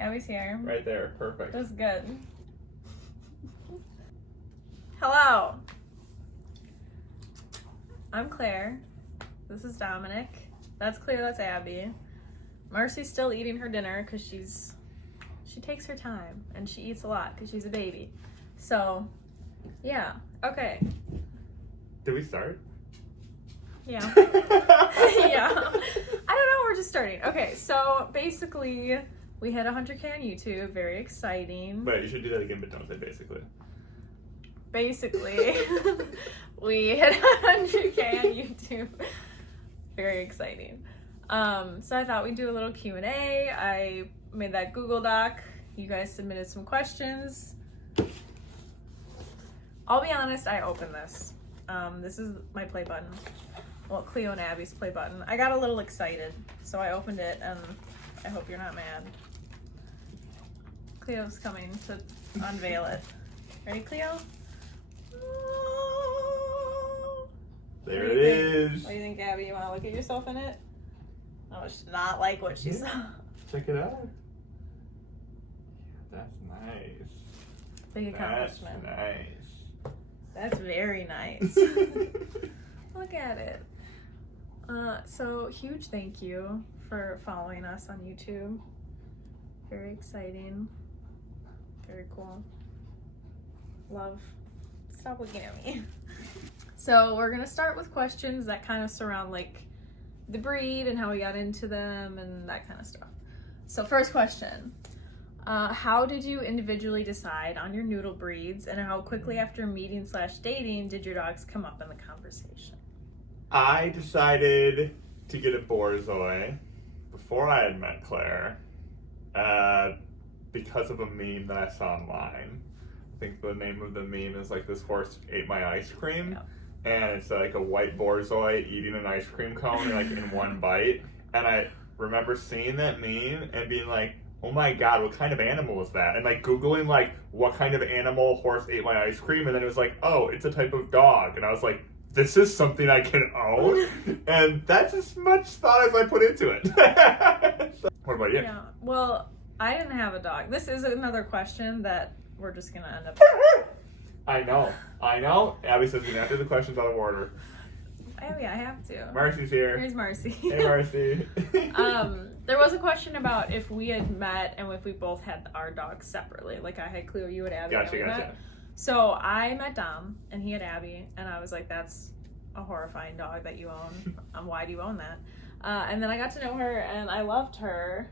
Abby's here. Right there, perfect. That's good. Hello. I'm Claire. This is Dominic. That's Cleo, that's Abby. Marcy's still eating her dinner because she takes her time and she eats a lot because she's a baby. So, yeah. Okay. Did we start? Yeah. Yeah. I don't know, we're just starting. Okay, so basically we hit 100K on YouTube, very exciting. But you should do that again, but don't say basically. Basically, we hit 100K on YouTube. Very exciting. So I thought we'd do a little Q&A. I made that Google Doc. You guys submitted some questions. I'll be honest, I opened this. This is my play button. Well, Cleo and Abby's play button. I got a little excited, so I opened it, and I hope you're not mad. Cleo's coming to unveil it. Ready, Cleo? There it is. What do you think, Abby? You want to look at yourself in it? Oh, it's not like what she saw. Check it out. That's nice. Big accomplishment. That's nice. That's very nice. Look at it. So huge thank you for following us on YouTube. Very exciting. Very cool. Love. Stop looking at me. So we're gonna start with questions that kind of surround like the breed and how we got into them and that kind of stuff. So first question, how did you individually decide on your noodle breeds, and how quickly after meeting / dating did your dogs come up in the conversation? I decided to get a Borzoi before I had met Claire because of a meme that I saw online. I think the name of the meme is like this horse ate my ice cream. Yep. And it's like a white Borzoi eating an ice cream cone like in one bite. And I remember seeing that meme and being like, oh my god, what kind of animal is that? And like Googling like what kind of animal horse ate my ice cream, and then it was like, oh, it's a type of dog. And I was like, this is something I can own? And that's as much thought as I put into it. So, what about you? Yeah, well, I didn't have a dog. This is another question that we're just gonna end up. I know. Abby says you have to do the questions out of order. Abby, I have to. Marcy's here. Here's Marcy. Hey, Marcy. There was a question about if we had met and if we both had our dogs separately. Like I had Cleo, you had Abby. Gotcha. Met. So I met Dom and he had Abby, and I was like, that's a horrifying dog that you own. Why do you own that? And then I got to know her and I loved her.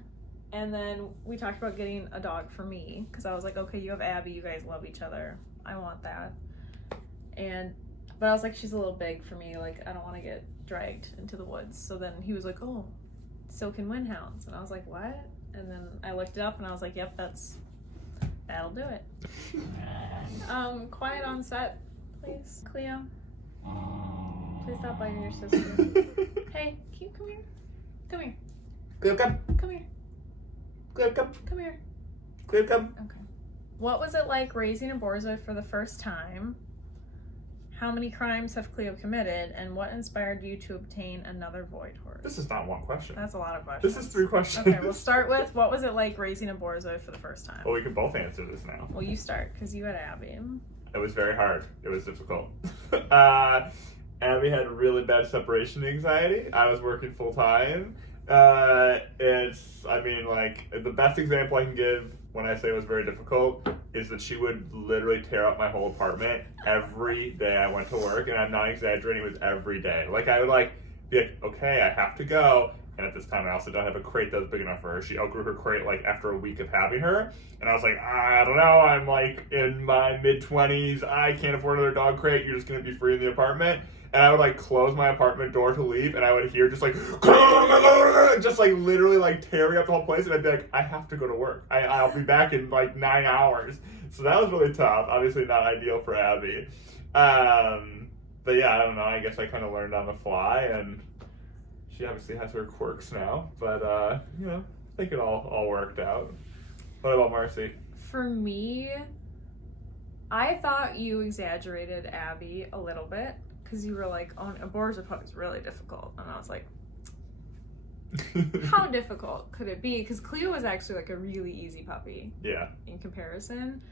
And then we talked about getting a dog for me because I was like, okay, you have Abby, you guys love each other. I want that. But I was like, she's a little big for me. Like, I don't want to get dragged into the woods. So then he was like, oh, Silken Windhounds. And I was like, what? And then I looked it up and I was like, yep, that'll do it. Quiet on set, please. Cleo, please stop biting your sister. Hey, can you come here? Come here. Cleo, come. Come here. Cleo, come. Come here. Cleo, come. Okay. What was it like raising a Borzoi for the first time? How many crimes have Cleo committed? And what inspired you to obtain another void horse? This is not one question. That's a lot of questions. This is 3 questions. Okay, we'll start with what was it like raising a Borzoi for the first time? Well, we can both answer this now. Well, you start, because you had Abby. It was very hard. It was difficult. Abby had really bad separation anxiety. I was working full time. The best example I can give when I say it was very difficult is that she would literally tear up my whole apartment every day I went to work, and I'm not exaggerating, it was every day. Like, I would be like, okay, I have to go. And at this time, I also don't have a crate that was big enough for her. She outgrew her crate after a week of having her. And I was like, I don't know, I'm in my mid-20s, I can't afford another dog crate, you're just gonna be free in the apartment. And I would close my apartment door to leave, and I would hear just literally tearing up the whole place, and I'd be like, I have to go to work. I'll be back in 9 hours. So that was really tough. Obviously not ideal for Abby. But yeah, I don't know. I guess I kind of learned on the fly, and she obviously has her quirks now. But I think it all worked out. What about Marcy? For me, I thought you exaggerated Abby a little bit. Because you were like, oh, a Borzoi pup is really difficult. And I was like, how difficult could it be? Because Cleo was actually like a really easy puppy. Yeah. In comparison.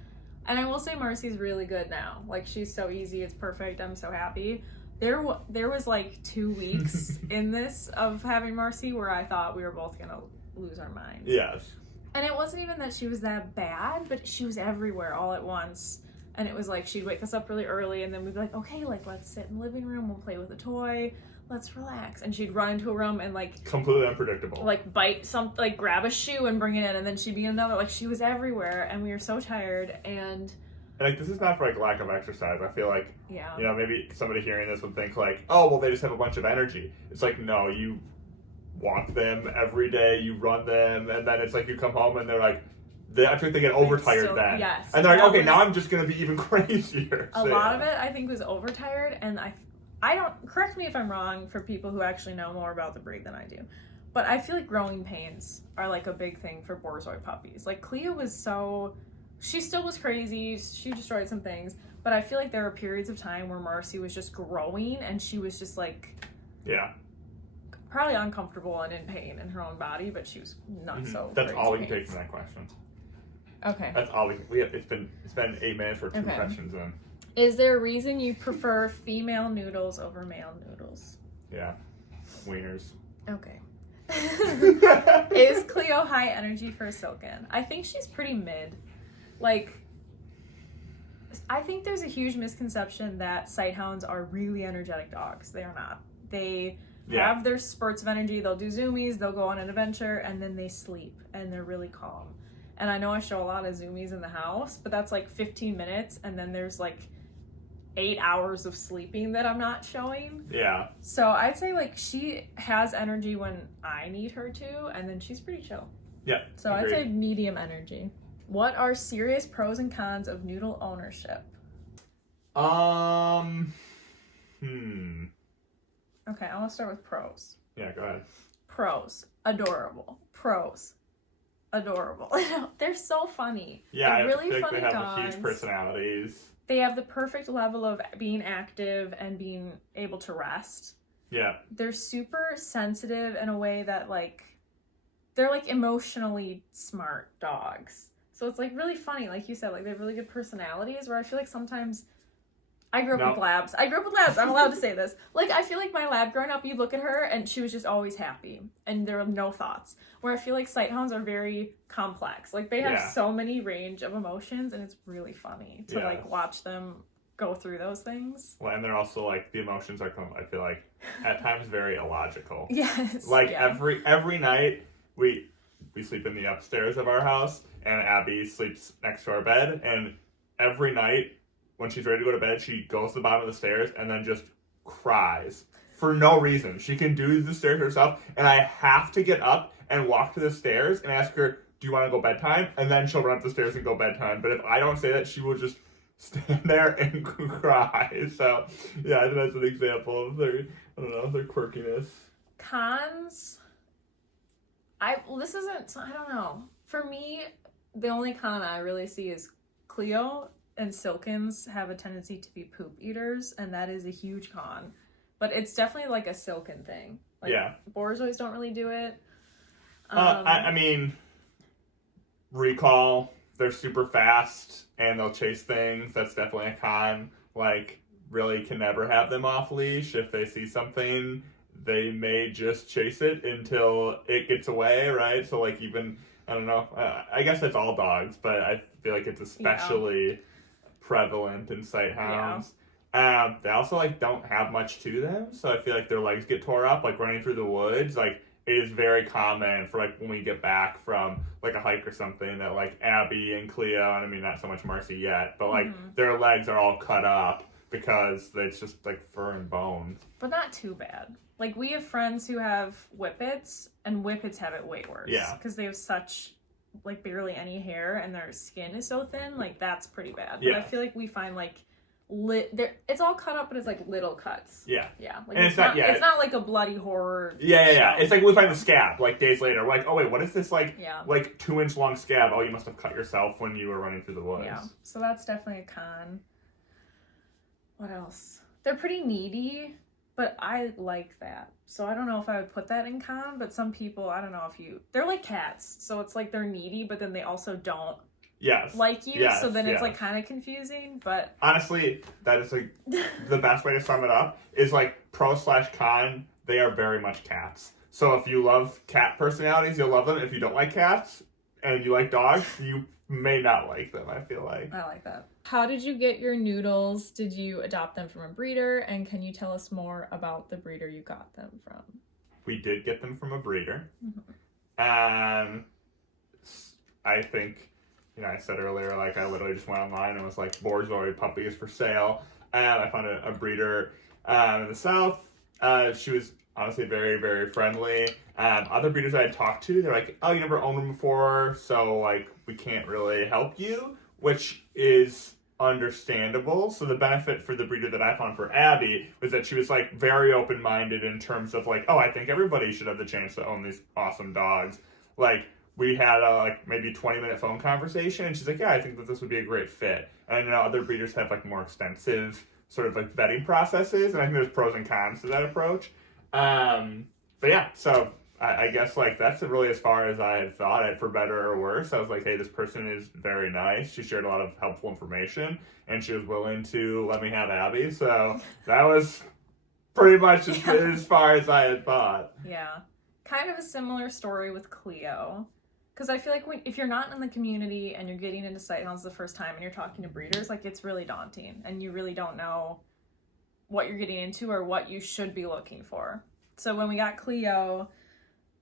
And I will say Marcy's really good now. Like, she's so easy. It's perfect. I'm so happy. There was like 2 weeks in this of having Marcy where I thought we were both going to lose our minds. Yes. And it wasn't even that she was that bad, but she was everywhere all at once. And it was like she'd wake us up really early and then we'd be like, okay, like, let's sit in the living room. We'll play with a toy. Let's relax. And she'd run into a room and like completely unpredictable. Like bite like grab a shoe and bring it in, and then she'd be in another. Like, she was everywhere, and we were so tired. And like, this is not for like lack of exercise. I feel like, yeah, you know, maybe somebody hearing this would think like, oh, well, they just have a bunch of energy. It's like, no, you walk them every day, you run them, and then it's like you come home and they're like, I think they get overtired then. Yes. And they're like, okay, now I'm just going to be even crazier. A lot of it, I think, was overtired, and I don't, correct me if I'm wrong for people who actually know more about the breed than I do, but I feel like growing pains are like a big thing for Borzoi puppies. Like, Cleo was she still was crazy, she destroyed some things, but I feel like there were periods of time where Marcy was just growing and she was just like, yeah, probably uncomfortable and in pain in her own body, but she was not so That's all we can pains. take from that question. Okay. That's all we have. It's been 8 minutes for 2 questions in. Is there a reason you prefer female noodles over male noodles? Yeah. Wieners. Okay. Is Cleo high energy for Silken? I think she's pretty mid. Like, I think there's a huge misconception that sighthounds are really energetic dogs. They are not. They have their spurts of energy. They'll do Zoomies, they'll go on an adventure, and then they sleep, and they're really calm. And I know I show a lot of Zoomies in the house, but that's like 15 minutes, and then there's like 8 hours of sleeping that I'm not showing. Yeah. So I'd say like she has energy when I need her to, and then she's pretty chill. Yeah. So agreed. I'd say medium energy. What are serious pros and cons of noodle ownership? Okay, I want to start with pros. Yeah, go ahead. Pros, adorable. Pros, adorable. They're so funny. Yeah, they're really I think funny they have dogs. Huge personalities. They have the perfect level of being active and being able to rest. Yeah. They're super sensitive in a way that, like, they're like emotionally smart dogs. So it's like really funny, like you said, like they have really good personalities, where I feel like sometimes I grew up with labs. I'm allowed to say this. Like, I feel like my lab growing up, you'd look at her and she was just always happy and there were no thoughts. Where I feel like sighthounds are very complex. Like, they have so many range of emotions, and it's really funny to like watch them go through those things. Well, and they're also like, the emotions are, I feel like, at times very illogical. Yes. Like every night we sleep in the upstairs of our house, and Abby sleeps next to our bed, and every night when she's ready to go to bed, she goes to the bottom of the stairs and then just cries for no reason. She can do the stairs herself, and I have to get up and walk to the stairs and ask her, do you want to go bedtime? And then she'll run up the stairs and go bedtime. But if I don't say that, she will just stand there and cry. So, yeah, I think that's an example of their quirkiness. Cons? I don't know. For me, the only con I really see is Cleo and Silkens have a tendency to be poop eaters, and that is a huge con. But it's definitely like a Silken thing. Like, Borzois don't really do it. I mean, recall, they're super fast and they'll chase things. That's definitely a con. Like, really can never have them off leash. If they see something, they may just chase it until it gets away, right? So, like, even, I don't know, I guess that's all dogs, but I feel like it's especially prevalent in sighthounds. They also, like, don't have much to them, so I feel like their legs get tore up, like, running through the woods. Like, it is very common for, like, when we get back from, like, a hike or something, that, like, Abby and Cleo, and I mean, not so much Marcy yet, but, like, their legs are all cut up because it's just, like, fur and bone. But not too bad. Like, we have friends who have Whippets, and Whippets have it way worse. Yeah. Because they have such, like, barely any hair, and their skin is so thin. Like, that's pretty bad. Yeah. But I feel like we find, like, it's all cut up, but it's, like, little cuts. Yeah. Yeah. Like, and it's not like a bloody horror. Yeah. It's like we find the scab, like, days later. We're like, oh, wait, what is this, like 2-inch long scab? Oh, you must have cut yourself when you were running through the woods. Yeah. So that's definitely a con. What else? They're pretty needy. But I like that. So I don't know if I would put that in con, but some people, I don't know if they're like cats. So it's like they're needy, but then they also don't like you. Yes, so then it's like kind of confusing, but. Honestly, that is like the best way to sum it up is like pro/con, they are very much cats. So if you love cat personalities, you'll love them. If you don't like cats and you like dogs, you may not like them, I feel like. I like that. How did you get your noodles? Did you adopt them from a breeder? And can you tell us more about the breeder you got them from? We did get them from a breeder. Mm-hmm. I think, I said earlier, like, I literally just went online and was like, Borzoi puppies for sale. And I found a breeder in the south. She was honestly very, very friendly. Other breeders I had talked to, they're like, oh, you never owned them before, so, like, we can't really help you, which is understandable. So the benefit for the breeder that I found for Abby was that she was, like, very open-minded in terms of, like, oh, I think everybody should have the chance to own these awesome dogs. Like, we had a, like, maybe 20-minute phone conversation, and she's like, yeah, I think that this would be a great fit. And I know other breeders have, like, more extensive sort of, like, vetting processes, and I think there's pros and cons to that approach. But yeah, so I guess, like, that's really as far as I had thought it, for better or worse. I was like, hey, this person is very nice. She shared a lot of helpful information, and she was willing to let me have Abby. So that was pretty much as far as I had thought. Yeah. Kind of a similar story with Cleo. Because I feel like if you're not in the community and you're getting into sighthounds the first time and you're talking to breeders, like, it's really daunting. And you really don't know what you're getting into or what you should be looking for. So when we got Cleo,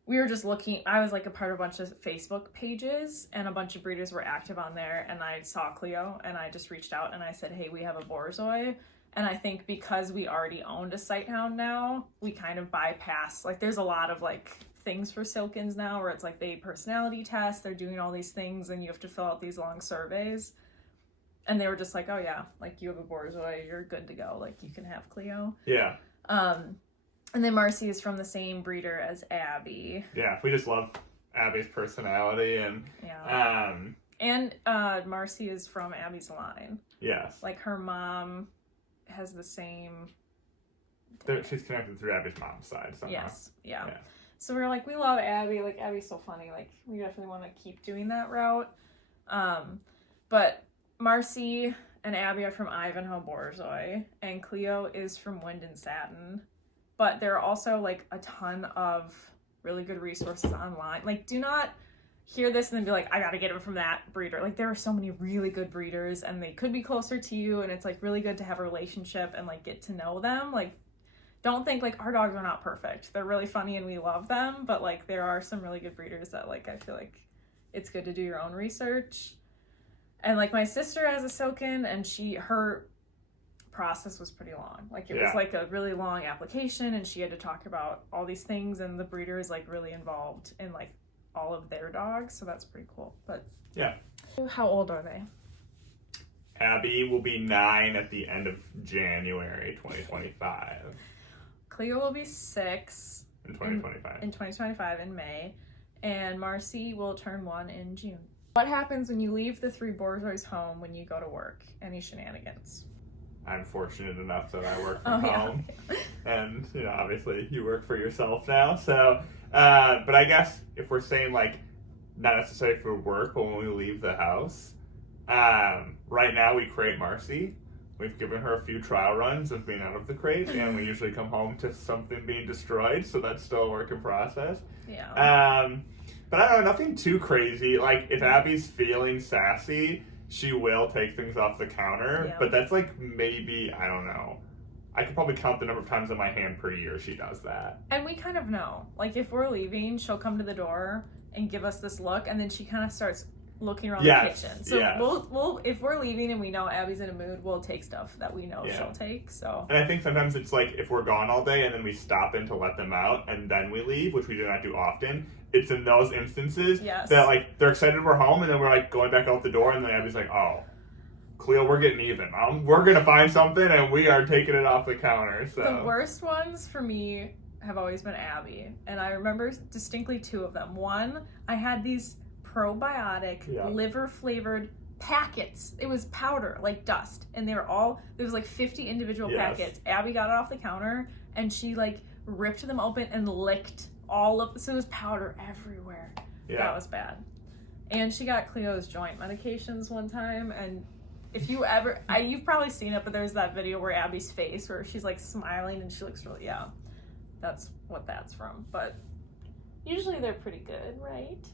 we were just looking, I was like a part of a bunch of Facebook pages and a bunch of breeders were active on there, and I saw Cleo and I just reached out and I said, hey, we have a Borzoi. And I think because we already owned a sighthound now, we kind of bypass, like, there's a lot of like things for silkens now where it's like they personality test, they're doing all these things and you have to fill out these long surveys. And they were just like, oh yeah, like, you have a Borzoi, you're good to go, like, you can have Cleo. Yeah. And then Marcy is from the same breeder as Abby. Yeah, we just love Abby's personality and Marcy is from Abby's line. Yes. Like, her mom has the same. She's connected through Abby's mom's side somehow. Yes. Yeah. So we're like, we love Abby. Like, Abby's so funny. Like, we definitely want to keep doing that route. But Marcy and Abby are from Ivanhoe Borzoi, and Cleo is from Wind and Satin. But there are also, like, a ton of really good resources online. Like, do not hear this and then be like, I gotta get them from that breeder. Like, there are so many really good breeders, and they could be closer to you, and it's, like, really good to have a relationship and, like, get to know them. Like, don't think, like, our dogs are not perfect. They're really funny and we love them, but, like, there are some really good breeders that, like, I feel like it's good to do your own research. And, like, my sister has a silken, and her process was pretty long. Like, it was like a really long application, and she had to talk about all these things, and the breeder is, like, really involved in, like, all of their dogs, so that's pretty cool. But yeah. How old are they? Abby will be 9 at the end of January 2025. Cleo will be 6 in 2025. In 2025 in May, and Marcy will turn 1 in June. What happens when you leave the 3 Borzois home when you go to work? Any shenanigans? I'm fortunate enough that I work from home, and obviously you work for yourself now. So, but I guess if we're saying, like, not necessarily for work, but when we leave the house, right now we crate Marcy. We've given her a few trial runs of being out of the crate, and we usually come home to something being destroyed. So that's still a work in process. Yeah. But I don't know, nothing too crazy. Like, if Abby's feeling sassy, she will take things off the counter, but that's, like, maybe, I don't know. I could probably count the number of times on my hand per year she does that. And we kind of know. Like, if we're leaving, she'll come to the door and give us this look, and then she kind of starts looking around the kitchen. So we'll if we're leaving and we know Abby's in a mood, we'll take stuff that we know she'll take. So. And I think sometimes it's like, if we're gone all day and then we stop in to let them out and then we leave, which we do not do often, it's in those instances that, like, they're excited we're home, and then we're, like, going back out the door, and then Abby's like, oh, Cleo, we're getting even. We're going to find something, and we are taking it off the counter. So the worst ones for me have always been Abby, and I remember distinctly 2 of them. One, I had these probiotic liver-flavored packets. It was powder, like dust, and they were all, there was like 50 individual packets. Abby got it off the counter, and she like ripped them open and licked all of, so it was powder everywhere. Yeah. That was bad. And she got Cleo's joint medications one time, and if you ever, you've probably seen it, but there's that video where Abby's face where she's like smiling and she looks really, yeah, that's what that's from. But usually they're pretty good, right?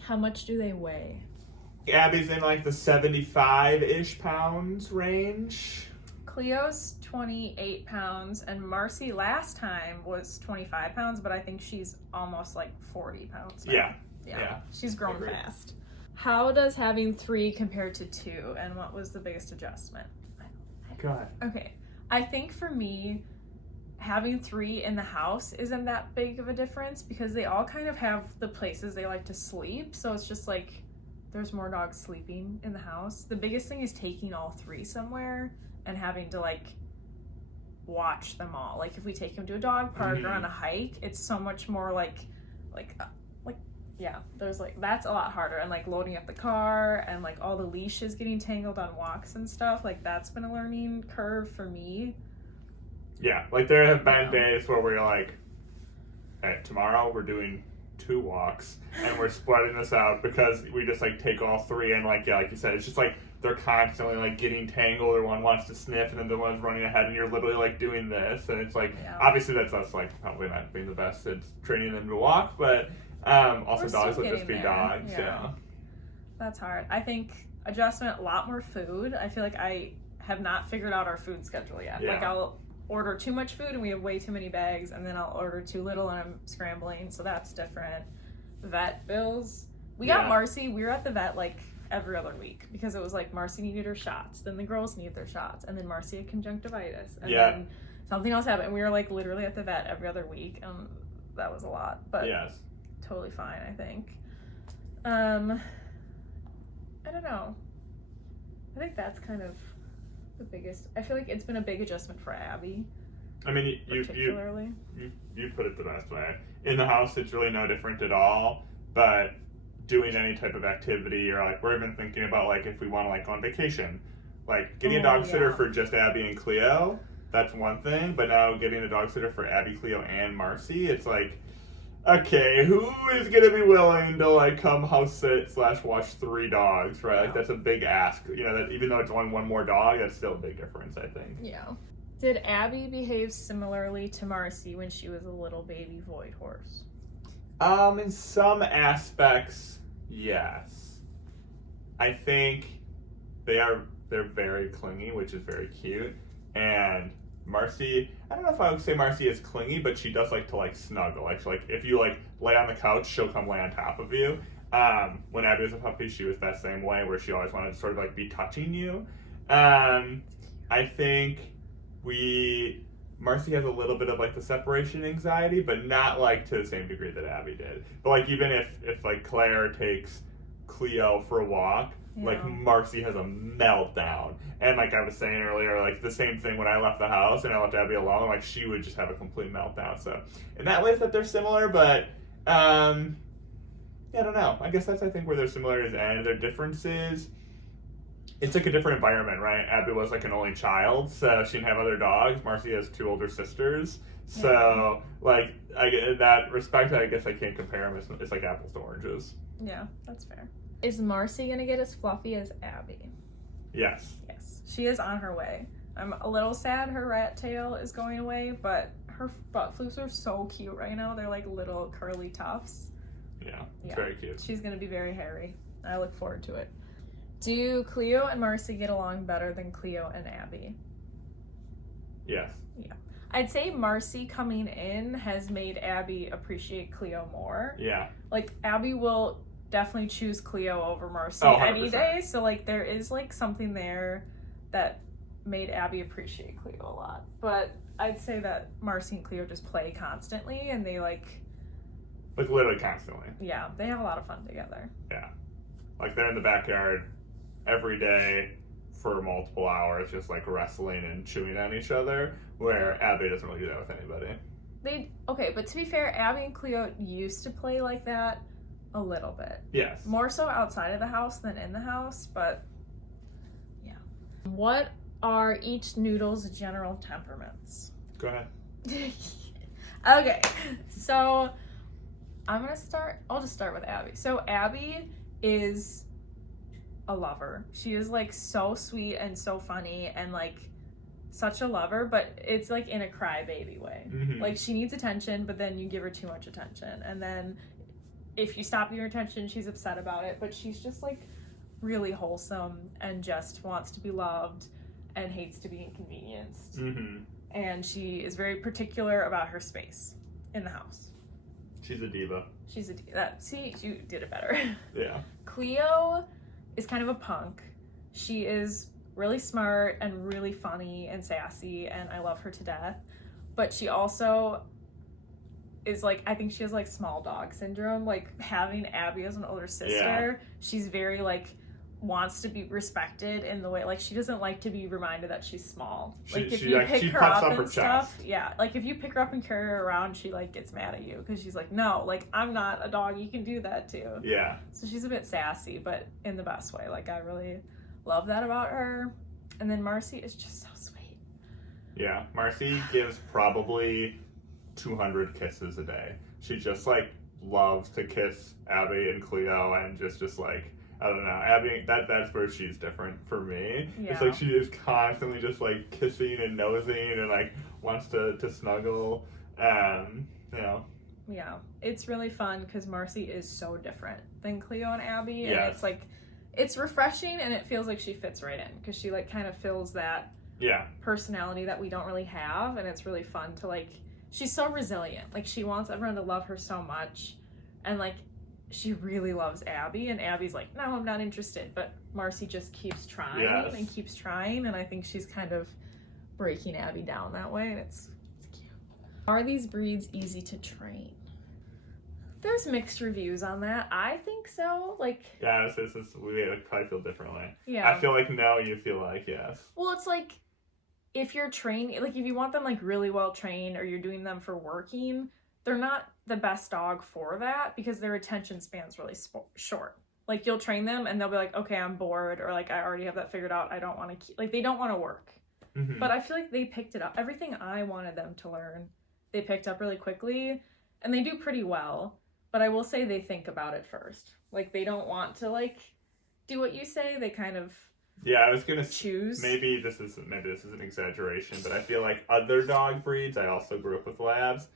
How much do they weigh? Abby's in like the 75-ish pounds range. Cleo's 28 pounds, and Marcy last time was 25 pounds, but I think she's almost like 40 pounds now. Yeah. She's grown fast. How does having 3 compare to 2, and what was the biggest adjustment? Go ahead. Okay. I think for me, having 3 in the house isn't that big of a difference because they all kind of have the places they like to sleep. So it's just like there's more dogs sleeping in the house. The biggest thing is taking all 3 somewhere and having to like watch them all. Like if we take them to a dog park or on a hike, it's so much more yeah, there's like, that's a lot harder. And like loading up the car and like all the leashes getting tangled on walks and stuff, like that's been a learning curve for me. Yeah, like there have been days where we're like, hey, tomorrow we're doing 2 walks and we're spreading this out because we just like take all 3 and like, yeah, like you said, it's just like they're constantly like getting tangled or one wants to sniff and then the one's running ahead and you're literally like doing this. And it's like, obviously that's us like probably not being the best at training them to walk, but also dogs will just be dogs. Yeah. That's hard. I think adjustment, a lot more food. I feel like I have not figured out our food schedule yet. Yeah. Like I'll order too much food and we have way too many bags, and then I'll order too little and I'm scrambling, so that's different. Vet bills. We got Marcy, we were at the vet like every other week because it was like Marcy needed her shots, then the girls need their shots, and then Marcy had conjunctivitis, and then something else happened. We were like literally at the vet every other week, and that was a lot, but totally fine, I think. I don't know. I think that's kind of the biggest. I feel like it's been a big adjustment for Abby. I mean, you put it the best way. In the house, it's really no different at all. But doing any type of activity, or like we're even thinking about like if we want to like go on vacation, like getting a dog sitter for just Abby and Cleo. That's one thing. But now getting a dog sitter for Abby, Cleo, and Marcy, it's like, okay, who is gonna be willing to like come house sit / watch 3 dogs, right? Like that's a big ask. You know, that even though it's one more dog, that's still a big difference, I think. Yeah. Did Abby behave similarly to Marcy when she was a little baby void horse? In some aspects, yes. I think they're very clingy, which is very cute. And Marcy, I don't know if I would say Marcy is clingy, but she does like to like snuggle. Like if you like lay on the couch, she'll come lay on top of you. When Abby was a puppy, she was that same way, where she always wanted to sort of like be touching you. I think Marcy has a little bit of like the separation anxiety, but not like to the same degree that Abby did. But like even if like Claire takes Cleo for a walk, like Marcy has a meltdown. And like I was saying earlier, like the same thing when I left the house and I left Abby alone, like she would just have a complete meltdown. So in that way that they're similar, but I don't know. I guess that's I think where their similarities end. Their differences, it's like a different environment, right? Abby was like an only child, so she didn't have other dogs. Marcy has 2 older sisters. So like in that respect, I guess I can't compare them. It's like apples to oranges. Yeah, that's fair. Is Marcy gonna get as fluffy as Abby? Yes. Yes, she is on her way. I'm a little sad her rat tail is going away, but her butt flukes are so cute right now. They're like little curly tufts. Yeah, it's very cute. She's gonna be very hairy. I look forward to it. Do Cleo and Marcy get along better than Cleo and Abby? Yes. Yeah. I'd say Marcy coming in has made Abby appreciate Cleo more. Yeah. Like Abby will definitely choose Cleo over Marcy any day. So like there is like something there that made Abby appreciate Cleo a lot. But I'd say that Marcy and Cleo just play constantly, and they like literally constantly. Yeah, they have a lot of fun together. Yeah. Like they're in the backyard every day for multiple hours, just like wrestling and chewing on each other, where Abby doesn't really do that with anybody. Okay, but to be fair, Abby and Cleo used to play like that a little bit. Yes. More so outside of the house than in the house, but yeah. What are each noodle's general temperaments? Go ahead. Okay, so I'll just start with Abby. So Abby is a lover. She is like so sweet and so funny and like such a lover, but it's like in a crybaby way. Mm-hmm. Like she needs attention, but then you give her too much attention, and then if you stop giving her attention, she's upset about it. But she's just like really wholesome and just wants to be loved and hates to be inconvenienced. Mm-hmm. And she is very particular about her space in the house. She's a diva. She's a diva. See, you did it better. Yeah. Cleo is kind of a punk. She is really smart and really funny and sassy, and I love her to death. But she also is like, I think she has like small dog syndrome. Like having Abby as an older sister, she's very like wants to be respected in the way, like she doesn't like to be reminded that she's small. Like if you pick her up and stuff, yeah, like if you pick her up and carry her around, she like gets mad at you because she's like, no, like I'm not a dog, you can do that too. Yeah. So she's a bit sassy, but in the best way. Like I really love that about her. And then Marcy is just so sweet. Yeah, Marcy gives probably 200 kisses a day. She just like loves to kiss Abby and Cleo and just like, I don't know, Abby, that's where she's different for me. Yeah. It's like she is constantly just like kissing and nosing and like wants to snuggle. You know. Yeah, it's really fun because Marcy is so different than Cleo and Abby, and Yes. it's like, it's refreshing and it feels like she fits right in because she like kind of fills that personality that we don't really have, and it's really fun to like, she's so resilient. Like she wants everyone to love her so much, and like she really loves Abby, and Abby's like, no, I'm not interested, but Marcy just keeps trying and keeps trying, and I think she's kind of breaking Abby down that way, and it's cute. Are these breeds easy to train? There's mixed reviews on that. I think so. Like, yeah, we probably feel differently. Yeah. I feel like no, you feel like yes. Well, it's like if you're training, like if you want them like really well trained or you're doing them for working, they're not the best dog for that because their attention span's really short. Like you'll train them and they'll be like, okay, I'm bored, or like I already have that figured out. I don't want to keep, like they don't want to work. Mm-hmm. But I feel like they picked it up. Everything I wanted them to learn, they picked up really quickly, and they do pretty well. But I will say they think about it first. Like they don't want to like do what you say. They kind of I was gonna choose. Maybe this is an exaggeration, but I feel like other dog breeds. I also grew up with labs.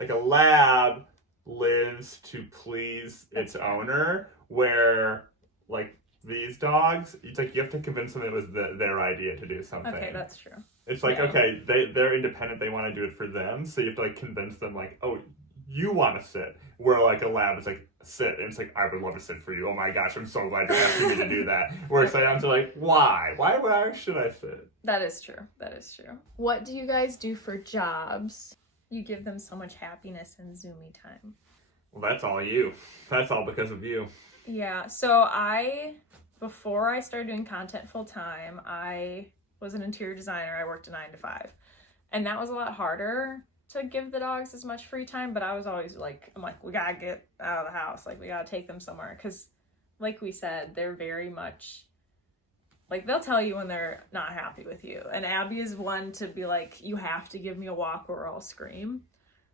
Like a lab lives to please its owner, where like these dogs, it's like you have to convince them it was their idea to do something. Okay, that's true. It's like, okay, they're independent, they want to do it for them, so you have to like convince them like, oh, you want to sit. Where like a lab is like, sit, and it's like, I would love to sit for you. Oh my gosh, I'm so glad you're asking me to do that. Whereas I'm like, why? Why should I sit? That is true. That is true. What do you guys do for jobs? You give them so much happiness and Zoomie time. Well, that's all you. That's all because of you. Yeah, so before I started doing content full time, I was an interior designer. I worked a 9 to 5. And that was a lot harder to give the dogs as much free time, but I was always like, I'm like, we gotta get out of the house. Like, we gotta take them somewhere. Because, like we said, they're very much, like, they'll tell you when they're not happy with you. And Abby is one to be like, you have to give me a walk or I'll scream.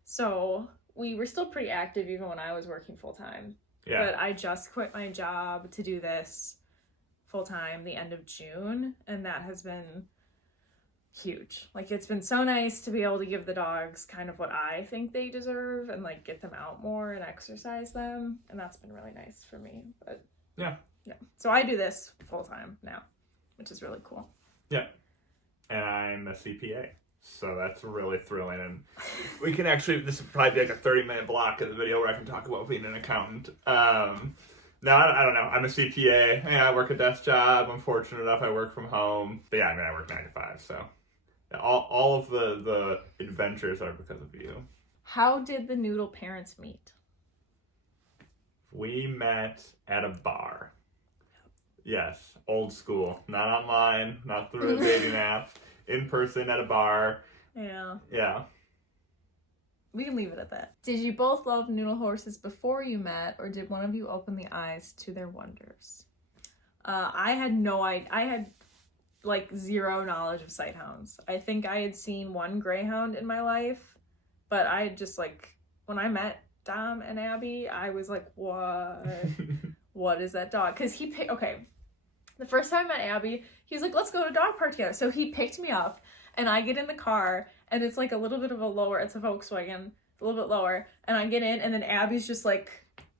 So we were still pretty active even when I was working full time. Yeah. But I just quit my job to do this full time the end of June, and that has been huge. Like, it's been so nice to be able to give the dogs kind of what I think they deserve and like get them out more and exercise them, and that's been really nice for me. But yeah, so I do this full time now, which is really cool. Yeah. And I'm a CPA, so that's really thrilling. And we can actually, this would probably be like a 30-minute block of the video where I can talk about being an accountant. No, I don't know. I'm a CPA. Yeah, I work a desk job. I'm fortunate enough I work from home. But yeah, I mean, I work 9 to 5, so all of the adventures are because of you. How did the Noodle parents meet? We met at a bar. Yes, old school. Not online, not through a dating app. In person at a bar. Yeah. Yeah. We can leave it at that. Did you both love noodle horses before you met, or did one of you open the eyes to their wonders? I had no idea. I had like zero knowledge of sight hounds. I think I had seen one greyhound in my life, But I just like, when I met Dom and Abby, I was like, what? What is that dog? Because he picked, okay, the first time I met Abby, he was like, let's go to a dog park together. So he picked me up, and I get in the car, and it's like a little bit of a lower, it's a Volkswagen, it's a little bit lower, and I get in, and then Abby's just like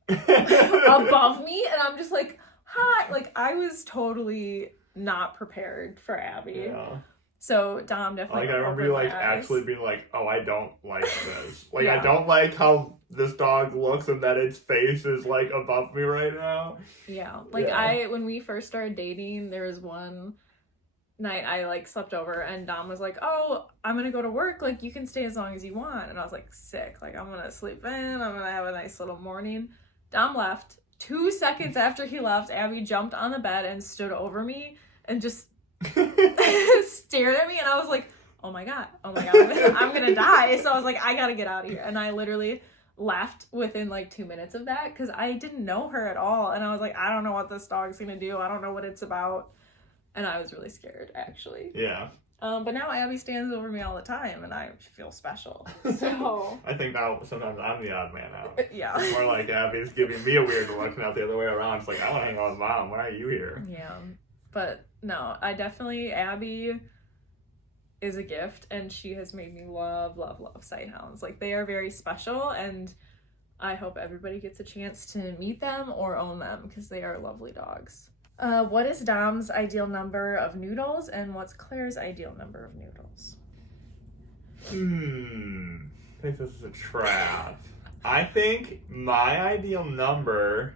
above me, and I'm just like, hi. Like, I was totally not prepared for Abby. Yeah. So Dom definitely. Like, I remember you like actually being like, oh, I don't like this. Like, Yeah. I don't like how this dog looks and that its face is like above me right now. Yeah. Like, Yeah. when we first started dating, there was one night I like slept over, and Dom was like, oh, I'm gonna go to work, like you can stay as long as you want. And I was like, sick, like I'm gonna sleep in, I'm gonna have a nice little morning. Dom left. 2 seconds after he left, Abby jumped on the bed and stood over me and just stared at me, and I was like, oh my god, I'm gonna die. So I was like, I gotta get out of here. And I literally left within like 2 minutes of that, because I didn't know her at all, and I was like, I don't know what this dog's gonna do, I don't know what it's about, and I was really scared, actually. Yeah. But now Abby stands over me all the time, and I feel special. So I think now sometimes I'm the odd man out. yeah. It's more like Abby's giving me a weird look, not the other way around. It's like, I want to hang out with Mom. Why are you here? Yeah. But no, Abby is a gift, and she has made me love sight hounds. Like, they are very special, and I hope everybody gets a chance to meet them or own them, because they are lovely dogs. What is Dom's ideal number of noodles, and what's Claire's ideal number of noodles? I think this is a trap. I think my ideal number,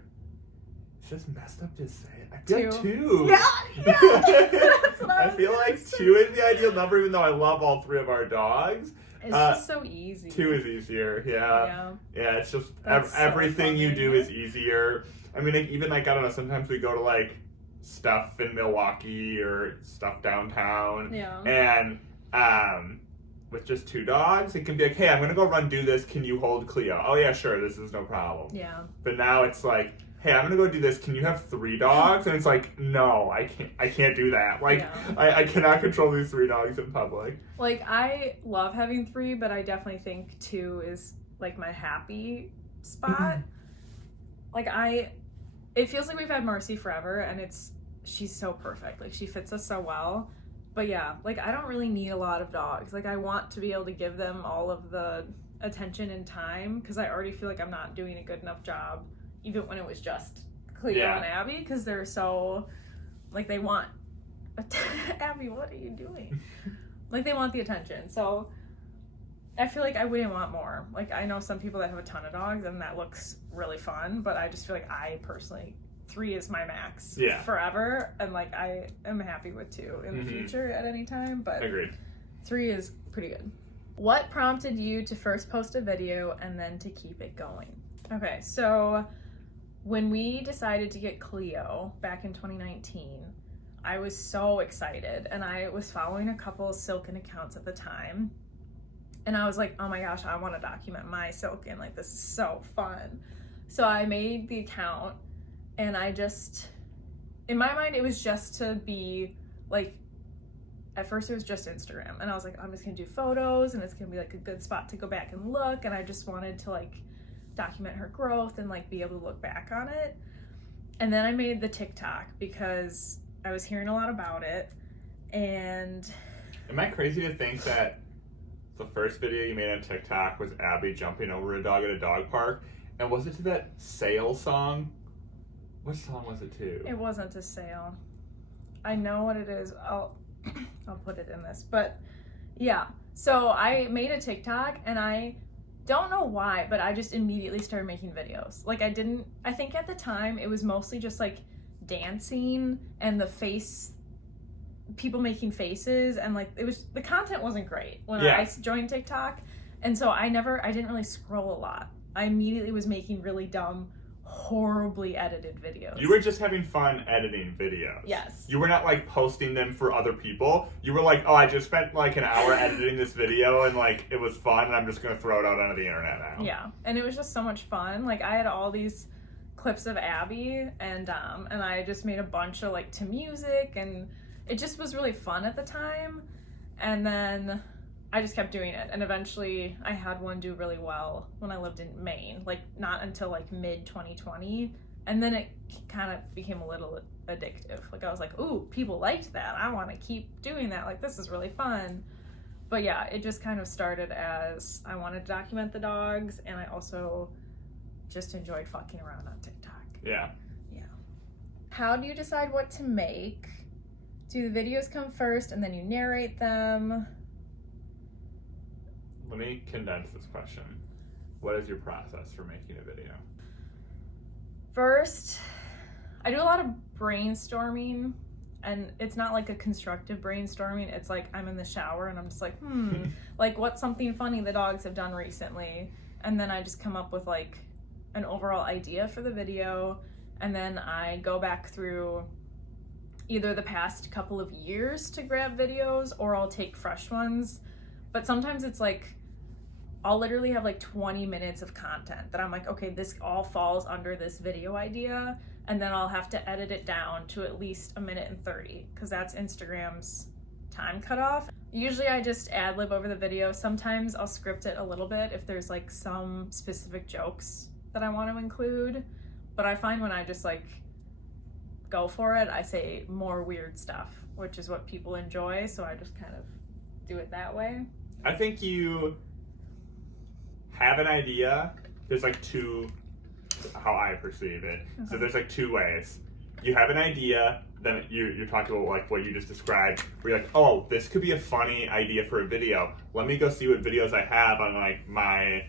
it's just messed up to say it. I feel like 2. Yeah. That's what I feel like 2 is the ideal number, even though I love all 3 of our dogs. It's just so easy. 2 is easier, yeah. Yeah, it's just everything so you do is easier. I mean, like, even like, I don't know, sometimes we go to like stuff in Milwaukee or stuff downtown. Yeah. And with just 2 dogs, it can be like, hey, I'm gonna go do this. Can you hold Cleo? Oh yeah, sure, this is no problem. Yeah. But now it's like, hey, I'm gonna go do this. Can you have 3 dogs? And it's like, no, I can't do that. Like, Yeah. I cannot control these 3 dogs in public. Like, I love having 3, but I definitely think 2 is like my happy spot. Like, it feels like we've had Marcy forever, and she's so perfect. Like, she fits us so well. But yeah, like, I don't really need a lot of dogs. Like, I want to be able to give them all of the attention and time, because I already feel like I'm not doing a good enough job, even when it was just Cleo and Abby, because they're so, like, they want Abby, what are you doing? Like, they want the attention. So I feel like I wouldn't want more. Like, I know some people that have a ton of dogs, and that looks really fun, but I just feel like I personally, 3 is my max forever, and like, I am happy with 2 in the future at any time, but agreed. 3 is pretty good. What prompted you to first post a video and then to keep it going? Okay, so when we decided to get Cleo back in 2019, I was so excited, and I was following a couple of Silken accounts at the time, and I was like, oh my gosh, I want to document my Silken, like, this is so fun. So I made the account, and I just, in my mind, it was just to be like, at first it was just Instagram, and I was like, I'm just gonna do photos, and it's gonna be like a good spot to go back and look, and I just wanted to like document her growth and like be able to look back on it. And then I made the TikTok because I was hearing a lot about it. And am I crazy to think that the first video you made on TikTok was Abby jumping over a dog at a dog park? And was it to that Sail song? What song was it to? It wasn't to Sail. I know what it is. I'll put it in this. But yeah, so I made a TikTok, and I don't know why, but I just immediately started making videos. Like, I think at the time it was mostly just like dancing and people making faces, and like, the content wasn't great when I joined TikTok. And so I didn't really scroll a lot. I immediately was making really dumb, horribly edited videos. You were just having fun editing videos. Yes. You were not like posting them for other people. You were like, oh, I just spent like an hour editing this video, and like, it was fun, and I'm just gonna throw it out onto the internet now. Yeah, and it was just so much fun. Like, I had all these clips of Abby and I just made a bunch of like to music, and it just was really fun at the time. And then I just kept doing it. And eventually I had one do really well when I lived in Maine, like not until like mid 2020. And then it kind of became a little addictive. Like I was like, ooh, people liked that. I want to keep doing that. Like this is really fun. But yeah, it just kind of started as I wanted to document the dogs, and I also just enjoyed fucking around on TikTok. Yeah. Yeah. How do you decide what to make? Do the videos come first and then you narrate them? Let me condense this question. What is your process for making a video? First, I do a lot of brainstorming, and it's not like a constructive brainstorming. It's like I'm in the shower and I'm just like, like what's something funny the dogs have done recently? And then I just come up with like an overall idea for the video, and then I go back through either the past couple of years to grab videos, or I'll take fresh ones. But sometimes it's like I'll literally have like 20 minutes of content that I'm like, okay, this all falls under this video idea, and then I'll have to edit it down to at least 1:30 because that's Instagram's time cutoff. Usually I just ad-lib over the video. Sometimes I'll script it a little bit if there's like some specific jokes that I want to include, but I find when I just like go for it, I say more weird stuff, which is what people enjoy, so I just kind of do it that way. I think you have an idea. There's like two, how I perceive it. So there's like two ways. You have an idea, then you're talking about like what you just described, where you're like, oh, this could be a funny idea for a video. Let me go see what videos I have on like my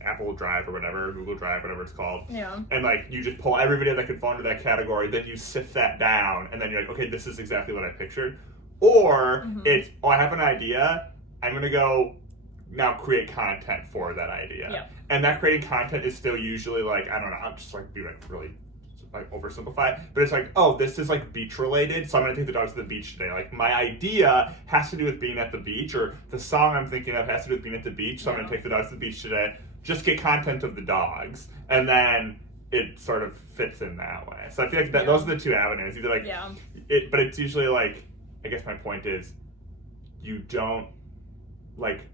Apple Drive or whatever, Google Drive, whatever it's called. Yeah. And like you just pull every video that could fall into that category, then you sift that down, and then you're like, okay, this is exactly what I pictured. Or it's, oh, I have an idea, I'm gonna go now create content for that idea. Yeah. And that creating content is still usually like, I don't know, I'm just like be like really like oversimplify, but it's like, oh, this is like beach related, so I'm gonna take the dogs to the beach today. Like my idea has to do with being at the beach, or the song I'm thinking of has to do with being at the beach, so I'm gonna take the dogs to the beach today. Just get content of the dogs, and then it sort of fits in that way. So I feel like that those are the two avenues. Either like but it's usually like, I guess my point is, you don't like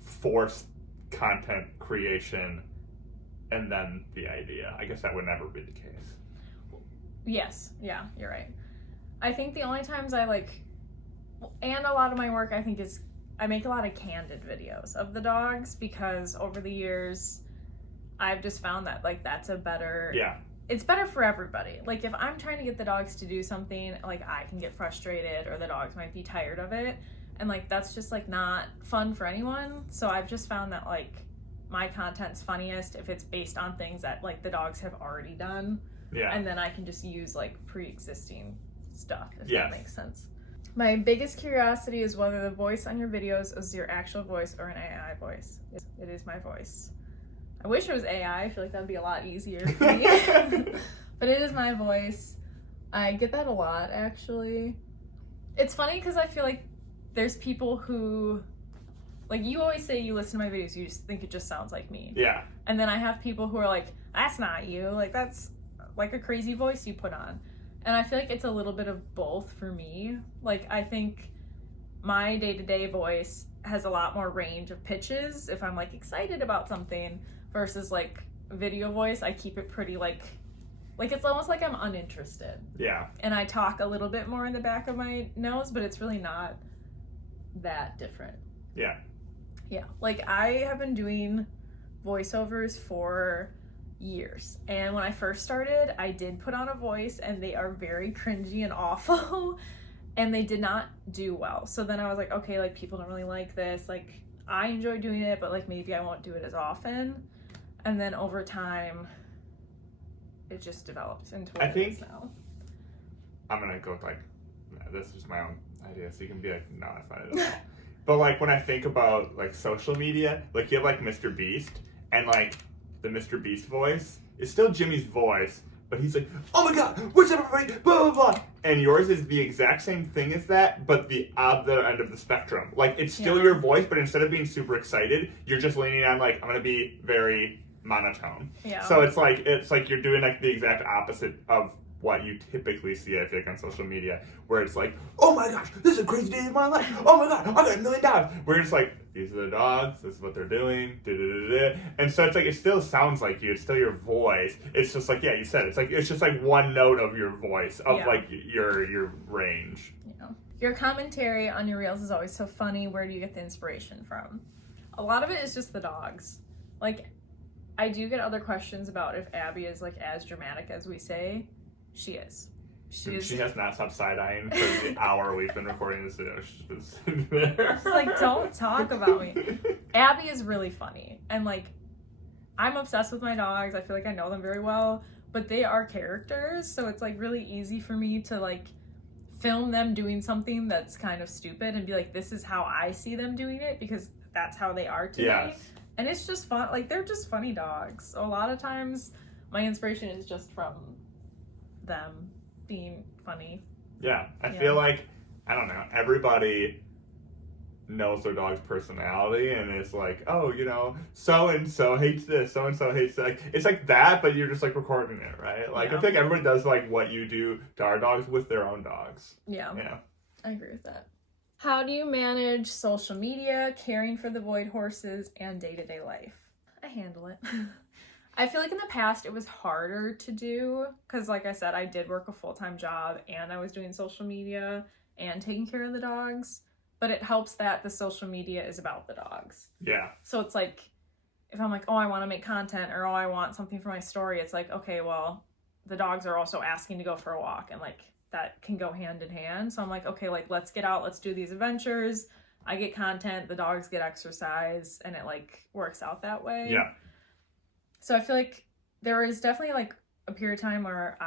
force content creation and then the idea. I guess that would never be the case. Yes, yeah, you're right. I think the only times I like, and a lot of my work I think is, I make a lot of candid videos of the dogs, because over the years I've just found that like that's a better, it's better for everybody. Like if I'm trying to get the dogs to do something, like I can get frustrated, or the dogs might be tired of it, and like that's just like not fun for anyone. So I've just found that like my content's funniest if it's based on things that like the dogs have already done. Yeah. And then I can just use like pre-existing stuff, if that makes sense. My biggest curiosity is whether the voice on your videos is your actual voice or an AI voice. It is my voice. I wish it was AI. I feel like that would be a lot easier for me. But it is my voice. I get that a lot, actually. It's funny because I feel like there's people who, like, you always say you listen to my videos, you just think it just sounds like me. Yeah. And then I have people who are like, that's not you. Like, that's like a crazy voice you put on. And I feel like it's a little bit of both for me. Like, I think my day-to-day voice has a lot more range of pitches if I'm like excited about something, versus like video voice, I keep it pretty like it's almost like I'm uninterested. Yeah. And I talk a little bit more in the back of my nose, but it's really not that different. Yeah. Yeah. Like I have been doing voiceovers for years, and when I first started I did put on a voice, and they are very cringy and awful and they did not do well. So then I was like, okay, like people don't really like this, like I enjoy doing it, but like maybe I won't do it as often. And then over time it just developed into what it is now. I'm gonna go with like, this is my own idea, so you can be like, no, that's not it at all. But like when I think about like social media, like you have like Mr. Beast, and like the Mr. Beast voice is still Jimmy's voice, but he's like, oh my god, what's up everybody, blah, blah, blah. And yours is the exact same thing as that, but the other end of the spectrum. Like, it's still your voice, but instead of being super excited, you're just leaning on, like, I'm gonna be very monotone. Yeah. So it's like you're doing, like, the exact opposite of what you typically see, I think, on social media, where it's like, oh my gosh, this is a crazy day of my life. Oh my god, I got $1 million. Where it's like, these are the dogs, this is what they're doing, da-da-da-da. And so it's like, it still sounds like you, it's still your voice. It's just like, yeah, you said, it's just like one note of your voice, of like your range. Yeah. Your commentary on your reels is always so funny. Where do you get the inspiration from? A lot of it is just the dogs. Like, I do get other questions about if Abby is like as dramatic as we say. She is. She has not stopped side-eyeing for the hour we've been recording this video. She's been sitting there. It's like, don't talk about me. Abby is really funny. And like, I'm obsessed with my dogs. I feel like I know them very well. But they are characters. So it's like really easy for me to like film them doing something that's kind of stupid and be like, this is how I see them doing it. Because that's how they are to me. And it's just fun. Like, they're just funny dogs. So a lot of times my inspiration is just from them being funny. Yeah, I feel like, I don't know, everybody knows their dog's personality, and it's like, oh, you know, so-and-so hates this, so-and-so hates that. Like, it's like that, but you're just like recording it, right? Like, I think everybody does like what you do to our dogs with their own dogs. Yeah. I agree with that. How do you manage social media, caring for the void horses, and day-to-day life? I handle it. I feel like in the past it was harder to do because, like I said, I did work a full-time job and I was doing social media and taking care of the dogs. But it helps that the social media is about the dogs. Yeah. So it's like, if I'm like, oh, I want to make content, or oh, I want something for my story, it's like, okay, well, the dogs are also asking to go for a walk, and like that can go hand in hand. So I'm like, okay, like let's get out, let's do these adventures. I get content, the dogs get exercise, and it like works out that way. Yeah. So I feel like there is definitely like a period of time where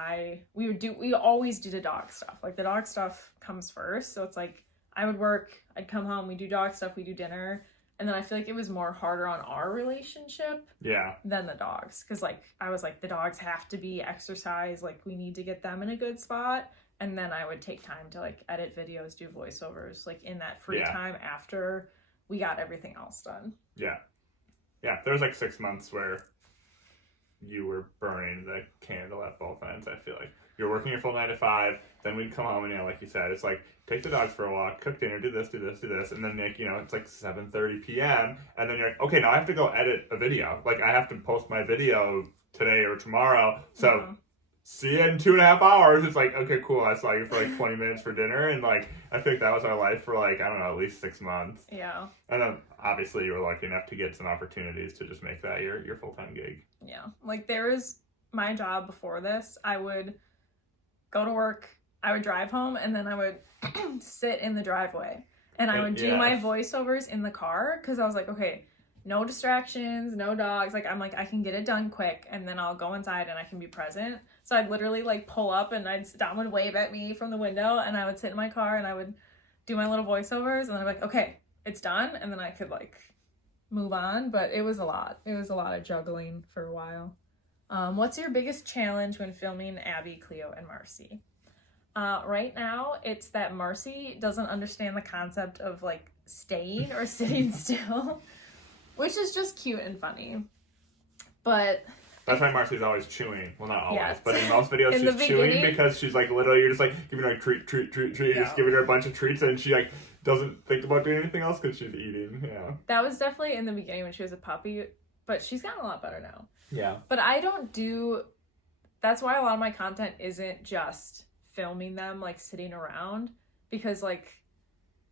we always do the dog stuff. Like the dog stuff comes first. So it's like I would work, I'd come home, we do dog stuff, we do dinner. And then I feel like it was more harder on our relationship than the dogs. Because like I was like, the dogs have to be exercised. Like we need to get them in a good spot. And then I would take time to like edit videos, do voiceovers, like in that free time after we got everything else done. Yeah. Yeah. There was like 6 months where you were burning the candle at both ends, I feel like. You're working your full 9 to 5, then we'd come home and, you know, like you said, it's like, take the dogs for a walk, cook dinner, do this, and then, like, you know, it's like 7:30 p.m., and then you're like, okay, now I have to go edit a video. Like, I have to post my video today or tomorrow, so see you in 2.5 hours. It's like, okay, cool, I saw you for like 20 minutes for dinner, and like, I think that was our life for like, I don't know, at least 6 months. Yeah. And then, obviously, you were lucky enough to get some opportunities to just make that your full-time gig. Yeah. Like, there was my job before this, I would go to work, I would drive home, and then I would sit in the driveway. And I would do my voiceovers in the car, because I was like, okay, no distractions, no dogs. Like, I'm like, I can get it done quick, and then I'll go inside and I can be present. So I'd literally, like, pull up, and Dom would wave at me from the window, and I would sit in my car, and I would do my little voiceovers, and then I'd be like, okay, it's done, and then I could, like, move on. But it was a lot. It was a lot of juggling for a while. What's your biggest challenge when filming Abby, Cleo, and Marcy? Right now, it's that Marcy doesn't understand the concept of like staying or sitting still, which is just cute and funny. But that's why Marcy's always chewing. Well, not always, but in most videos she's chewing because she's like literally, you're just like giving her like treat. You're just giving her a bunch of treats, and she like doesn't think about doing anything else because she's eating. Yeah. That was definitely in the beginning when she was a puppy, but she's gotten a lot better now. Yeah. But I don't do, that's why a lot of my content isn't just filming them like sitting around, because like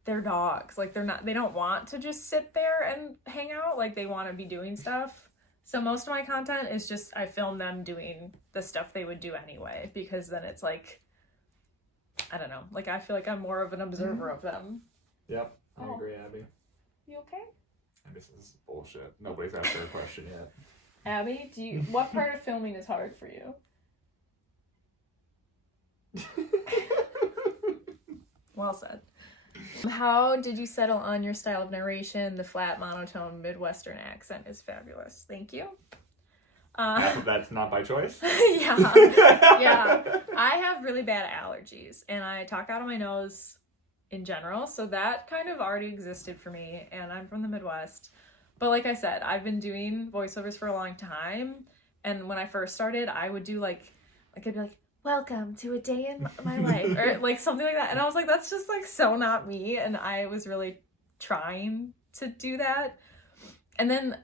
they're dogs. Like they don't want to just sit there and hang out. Like they want to be doing stuff. So most of my content is just, I film them doing the stuff they would do anyway, because then it's like, I don't know. Like I feel like I'm more of an observer of them. Yep. I agree, Abby. You okay? This is bullshit. Nobody's asked her a question yet. Abby, what part of filming is hard for you? Well said. How did you settle on your style of narration? The flat, monotone, Midwestern accent is fabulous. Thank you. That's not by choice? Yeah. I have really bad allergies, and I talk out of my nose in general, so that kind of already existed for me, and I'm from the Midwest. But like I said, I've been doing voiceovers for a long time, and when I first started, I would do like I'd be like, welcome to a day in my life, or like something like that. And I was like, that's just like so not me. And I was really trying to do that. And then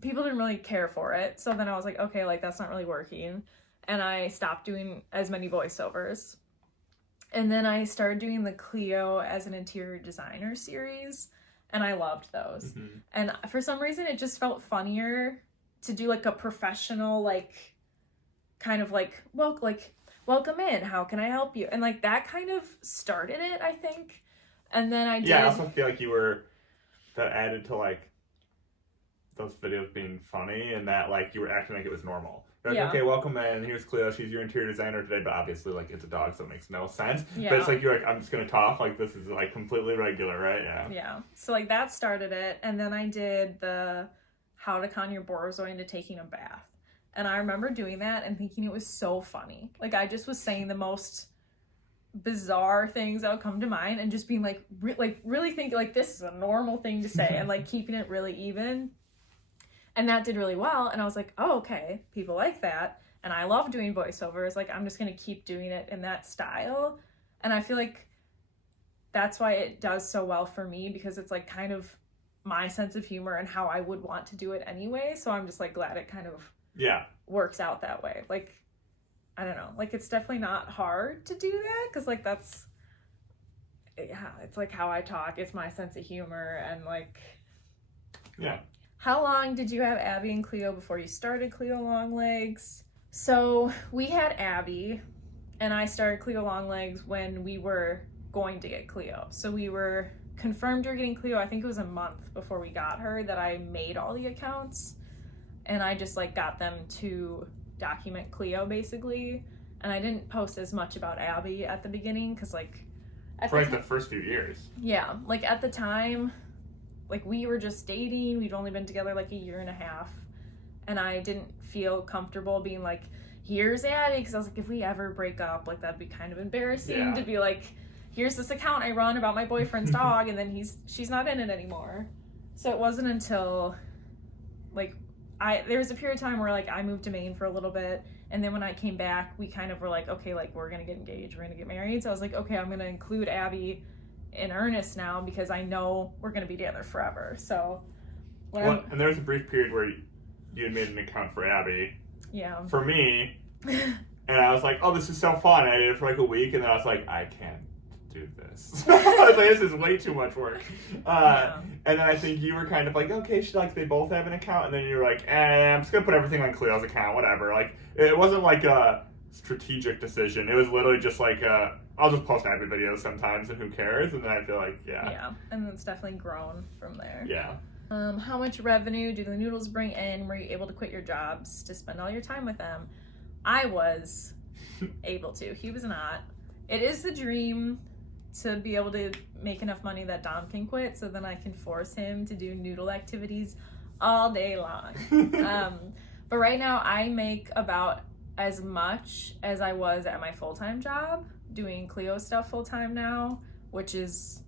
people didn't really care for it. So then I was like, okay, like that's not really working. And I stopped doing as many voiceovers. And then I started doing the Cleo as an interior designer series. And I loved those. Mm-hmm. And for some reason, it just felt funnier to do like a professional, like kind of like, well, like, welcome in, how can I help you? And like that kind of started it, I think. And then I did. Yeah, I also feel like that added to like those videos being funny, and that like you were acting like it was normal. You're like, okay, welcome in, here's Cleo, she's your interior designer today, but obviously like it's a dog, so it makes no sense. Yeah. But it's like, you're like, I'm just gonna talk, like this is like completely regular, right? Yeah. Yeah. So like that started it, and then I did the how to con your Borzoi into taking a bath. And I remember doing that and thinking it was so funny. Like I just was saying the most bizarre things that would come to mind and just being like, really thinking like this is a normal thing to say and like keeping it really even. And that did really well. And I was like, oh, okay, people like that. And I love doing voiceovers. Like I'm just going to keep doing it in that style. And I feel like that's why it does so well for me, because it's like kind of my sense of humor and how I would want to do it anyway. So I'm just like glad it kind of works out that way. Like, I don't know, like it's definitely not hard to do that, because like that's, yeah, it's like how I talk, it's my sense of humor. And like, yeah. How long did you have Abby and Cleo before you started Cleo Longlegs? So we had Abby, and I started Cleo Longlegs when we were going to get Cleo. So we were confirmed we were getting Cleo, I think it was a month before we got her, that I made all the accounts. And I just like got them to document Cleo basically. And I didn't post as much about Abby at the beginning, because like for like the first few years. Yeah, like at the time, like we were just dating, we'd only been together like a year and a half, and I didn't feel comfortable being like, here's Abby, because I was like, if we ever break up, like that'd be kind of embarrassing to be like, here's this account I run about my boyfriend's dog, and then she's not in it anymore. So it wasn't until like there was a period of time where like I moved to Maine for a little bit, and then when I came back, we kind of were like, okay, like we're gonna get engaged, we're gonna get married. So I was like, okay, I'm gonna include Abby in earnest now, because I know we're gonna be together forever. So and there was a brief period where you had made an account for Abby. Yeah. For me, and I was like, oh, this is so fun. I did it for like a week, and then I was like, I can't do this. I was like, this is way too much work. And then I think you were kind of like, okay, they both have an account, and then you were like, I'm just gonna put everything on Cleo's account, whatever. Like it wasn't like a strategic decision. It was literally just like I'll just post Abby videos sometimes, and who cares? And then I feel like, yeah, and it's definitely grown from there. Yeah. How much revenue do the noodles bring in? Were you able to quit your jobs to spend all your time with them? I was able to. He was not. It is the dream to be able to make enough money that Dom can quit, so then I can force him to do noodle activities all day long. But right now I make about as much as I was at my full-time job, doing Cleo stuff full-time now, which is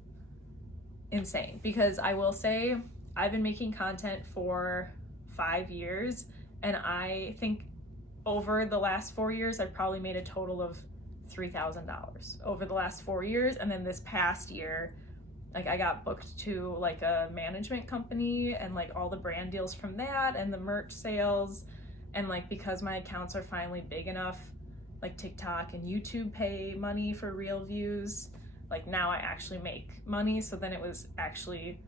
insane, because I will say I've been making content for 5 years, and I think over the last 4 years I've probably made a total of $3,000 over the last 4 years. And then this past year, like I got booked to like a management company, and like all the brand deals from that and the merch sales. And like, because my accounts are finally big enough, like TikTok and YouTube pay money for real views, like now I actually make money. So then it was actually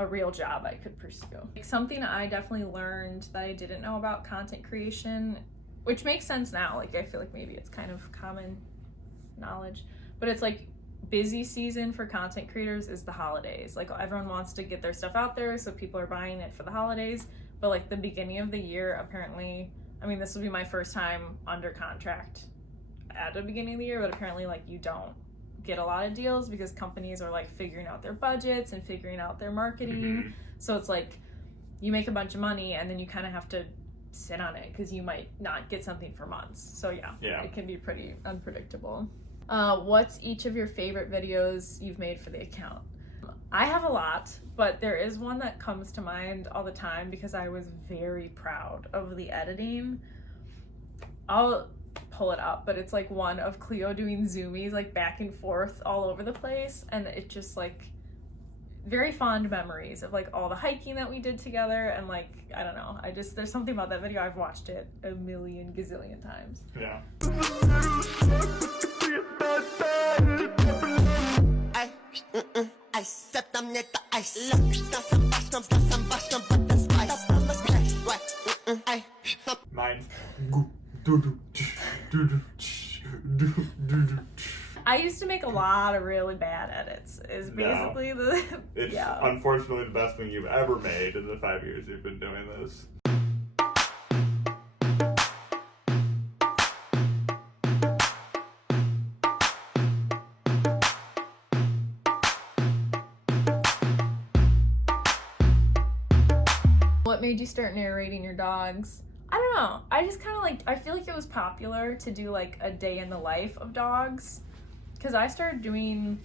a real job I could pursue. Like something I definitely learned that I didn't know about content creation, which makes sense now. Like I feel like maybe it's kind of common knowledge, but it's like busy season for content creators is the holidays. Like everyone wants to get their stuff out there, so people are buying it for the holidays. But like the beginning of the year, apparently, I mean, this will be my first time under contract at the beginning of the year, but apparently like you don't get a lot of deals because companies are like figuring out their budgets and figuring out their marketing. So it's like you make a bunch of money and then you kind of have to sit on it because you might not get something for months. So yeah, it can be pretty unpredictable. What's each of your favorite videos you've made for the account? I have a lot, but there is one that comes to mind all the time because I was very proud of the editing. I'll pull it up, but it's like one of Cleo doing zoomies like back and forth all over the place, and it just like very fond memories of like all the hiking that we did together, and like I don't know, there's something about that video. I've watched it a million gazillion times. Yeah. Mine's I used to make a lot of really bad edits, is basically It's unfortunately the best thing you've ever made in the 5 years you've been doing this. What made you start narrating your dogs? I don't know. I just kind of like, I feel like it was popular to do like a day in the life of dogs, because I started doing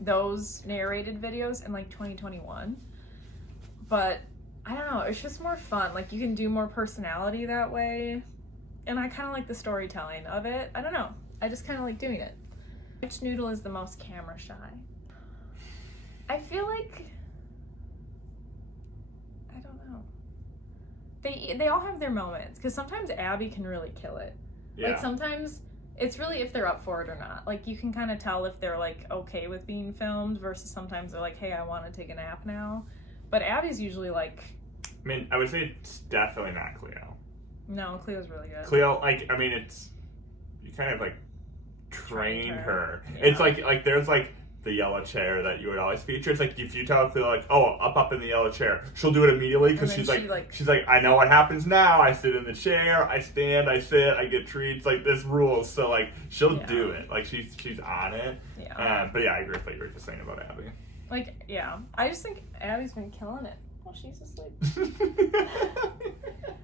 those narrated videos in like 2021. But I don't know, it's just more fun. Like you can do more personality that way. And I kind of like the storytelling of it. I don't know. I just kind of like doing it. Which noodle is the most camera shy? I feel like, I don't know. They all have their moments, because sometimes Abby can really kill it. Yeah. Like sometimes it's really if they're up for it or not. Like you can kind of tell if they're like okay with being filmed versus sometimes they're like, hey, I want to take a nap now. But Abby's usually like, I mean, I would say it's definitely not Cleo. no, Cleo's really good. Cleo, like, I mean, it's, you kind of like train her. Yeah. It's like there's like the yellow chair that you would always feature. It's like if you tell Cleo like, oh, up in the yellow chair, she'll do it immediately because she's like, I know what happens now. I sit in the chair, I stand, I sit, I get treats. Like this rules, so like she'll do it. Like she's on it. Yeah. But yeah, I agree with what you were just saying about Abby. Like yeah, I just think Abby's been killing it while she's asleep.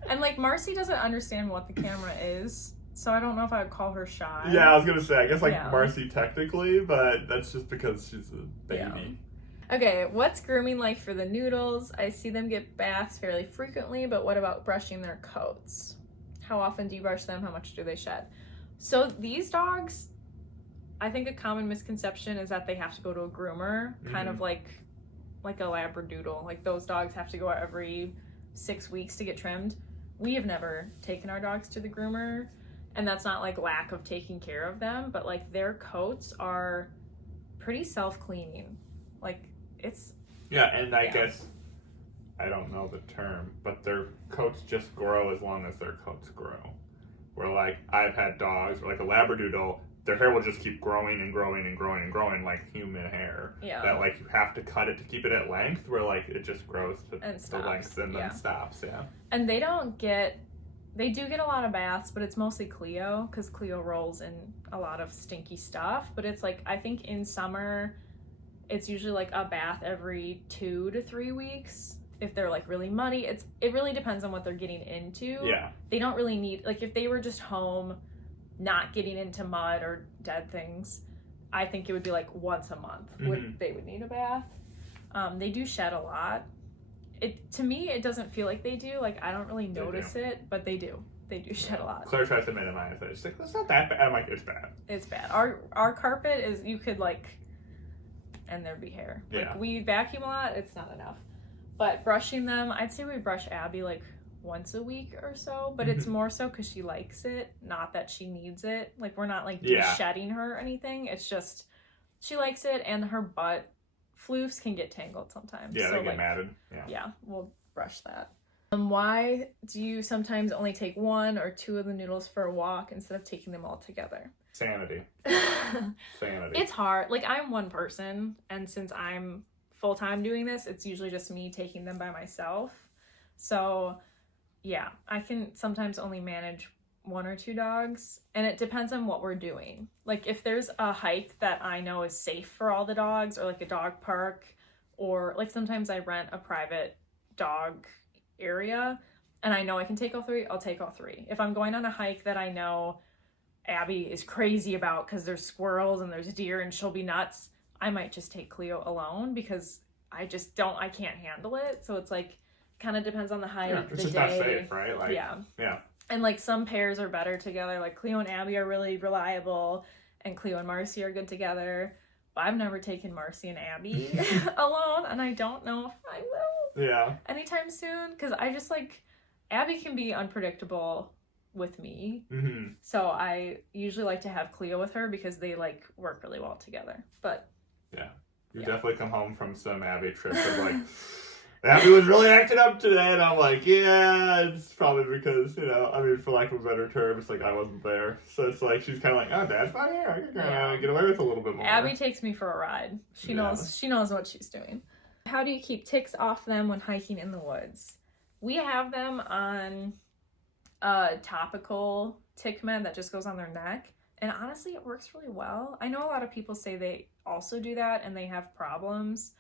And like Marcy doesn't understand what the camera is. So I don't know if I would call her shy. Yeah, I was gonna say, I guess like Marcy technically, but that's just because she's a baby. Yeah. Okay, what's grooming like for the noodles? I see them get baths fairly frequently, but what about brushing their coats? How often do you brush them? How much do they shed? So these dogs, I think a common misconception is that they have to go to a groomer, kind of like a Labradoodle. Like those dogs have to go every 6 weeks to get trimmed. We have never taken our dogs to the groomer. And that's not like lack of taking care of them, but like their coats are pretty self-cleaning. Like it's... Yeah, and I guess, I don't know the term, but their coats just grow as long as their coats grow. Where like, I've had dogs, or like a Labradoodle, their hair will just keep growing and growing and growing and growing like human hair. Yeah. That like you have to cut it to keep it at length, where like it just grows to and the length and then stops, And they don't get... They do get a lot of baths, but it's mostly Cleo, because Cleo rolls in a lot of stinky stuff. But it's like, I think in summer, it's usually like a bath every 2 to 3 weeks. If they're like really muddy, it really depends on what they're getting into. Yeah. They don't really need, like if they were just home, not getting into mud or dead things, I think it would be like once a month they would need a bath. They do shed a lot. To me, it doesn't feel like they do. Like, I don't really notice it, but they do. They do shed a lot. Claire tries to minimize it. She's like, it's not that bad. I'm like, it's bad. It's bad. Our carpet is, you could like, and there'd be hair. Yeah. Like, we vacuum a lot. It's not enough. But brushing them, I'd say we brush Abby like once a week or so, but it's more so because she likes it, not that she needs it. Like, we're not like shedding her or anything. It's just, she likes it, and her butt floofs can get tangled sometimes. Yeah, so they get like, matted. Yeah, we'll brush that. Why do you sometimes only take 1 or 2 of the noodles for a walk instead of taking them all together? Sanity. Sanity. It's hard. Like, I'm one person, and since I'm full-time doing this, it's usually just me taking them by myself. So, yeah, I can sometimes only manage 1 or 2 dogs, and it depends on what we're doing. Like if there's a hike that I know is safe for all the dogs, or like a dog park, or like sometimes I rent a private dog area and I know I can take all 3, I'll take all 3. If I'm going on a hike that I know Abby is crazy about because there's squirrels and there's deer and she'll be nuts, I might just take Cleo alone because I can't handle it. So it's like, kind of depends on the hike, it's the just day. not safe, right? Like, yeah. And like some pairs are better together. Like Cleo and Abby are really reliable, and Cleo and Marcy are good together. But I've never taken Marcy and Abby alone, and I don't know if I will. Yeah. Anytime soon, because I just like Abby can be unpredictable with me. Mm-hmm. So I usually like to have Cleo with her because they like work really well together. But yeah, you definitely come home from some Abby trips of like, Abby was really acting up today, and I'm like, yeah, it's probably because, you know, I mean, for lack of a better term, it's like I wasn't there. So it's like she's kind of like, oh, Dad's not here. I can kind of get away with a little bit more. Abby takes me for a ride. She knows what she's doing. How do you keep ticks off them when hiking in the woods? We have them on a topical tick med that just goes on their neck, and honestly, it works really well. I know a lot of people say they also do that and they have problems.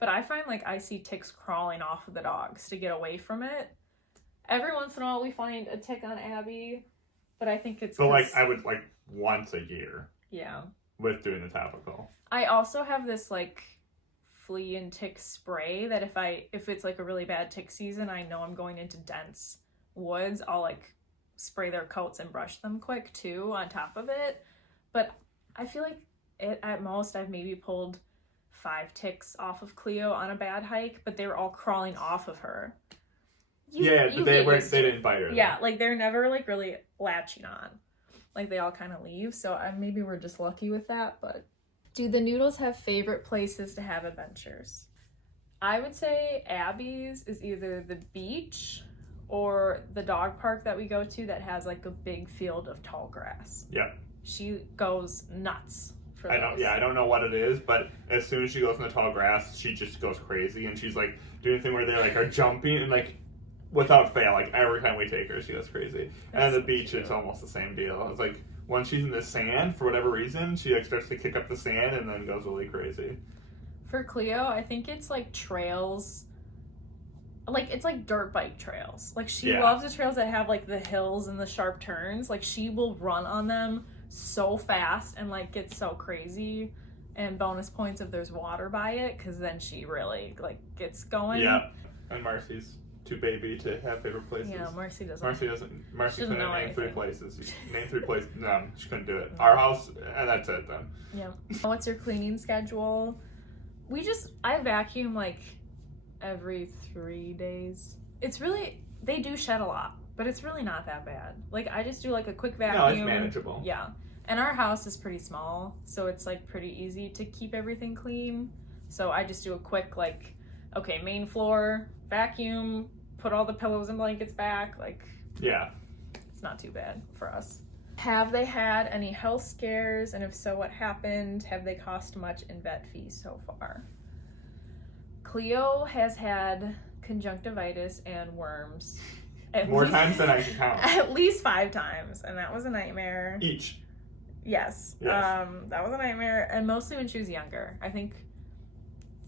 But I find like I see ticks crawling off of the dogs to get away from it. Every once in a while we find a tick on Abby, but I think it's... So like I would like once a year. Yeah. With doing the topical. I also have this like flea and tick spray that if it's like a really bad tick season, I know I'm going into dense woods, I'll like spray their coats and brush them quick too on top of it. But I feel like at most I've maybe pulled 5 ticks off of Cleo on a bad hike, but they were all crawling off of her. They didn't bite her. Yeah, like they're never like really latching on. Like they all kind of leave, so maybe we're just lucky with that. But do the noodles have favorite places to have adventures? I would say Abby's is either the beach or the dog park that we go to that has like a big field of tall grass. Yeah. She goes nuts. I don't know what it is, but as soon as she goes in the tall grass, she just goes crazy, and she's like doing a thing where they like are jumping, and like without fail, like every time we take her, she goes crazy. And at the beach, it's almost the same deal. It's like when she's in the sand, for whatever reason, she like starts to kick up the sand and then goes really crazy. For Cleo, I think it's like trails. Like it's like dirt bike trails. Like she loves the trails that have like the hills and the sharp turns. Like she will run on them so fast and like get so crazy, and bonus points if there's water by it, because then she really like gets going. Yeah. And Marcy's too baby to have favorite places. Yeah, Marcy doesn't. Marcy couldn't name anything. 3 places. Name 3 places. No, she couldn't do it. Our house, and that's it then. Yeah. What's your cleaning schedule? I vacuum like every 3 days. It's really, they do shed a lot, but it's really not that bad. Like I just do like a quick vacuum. No, it's manageable. Yeah. And our house is pretty small, so it's like pretty easy to keep everything clean. So I just do a quick like, okay, main floor, vacuum, put all the pillows and blankets back. Like, yeah, it's not too bad for us. Have they had any health scares? And if so, what happened? Have they cost much in vet fees so far? Cleo has had conjunctivitis and worms. More times than I can count. At least 5 times, and that was a nightmare. Each. Yes. That was a nightmare, and mostly when she was younger. I think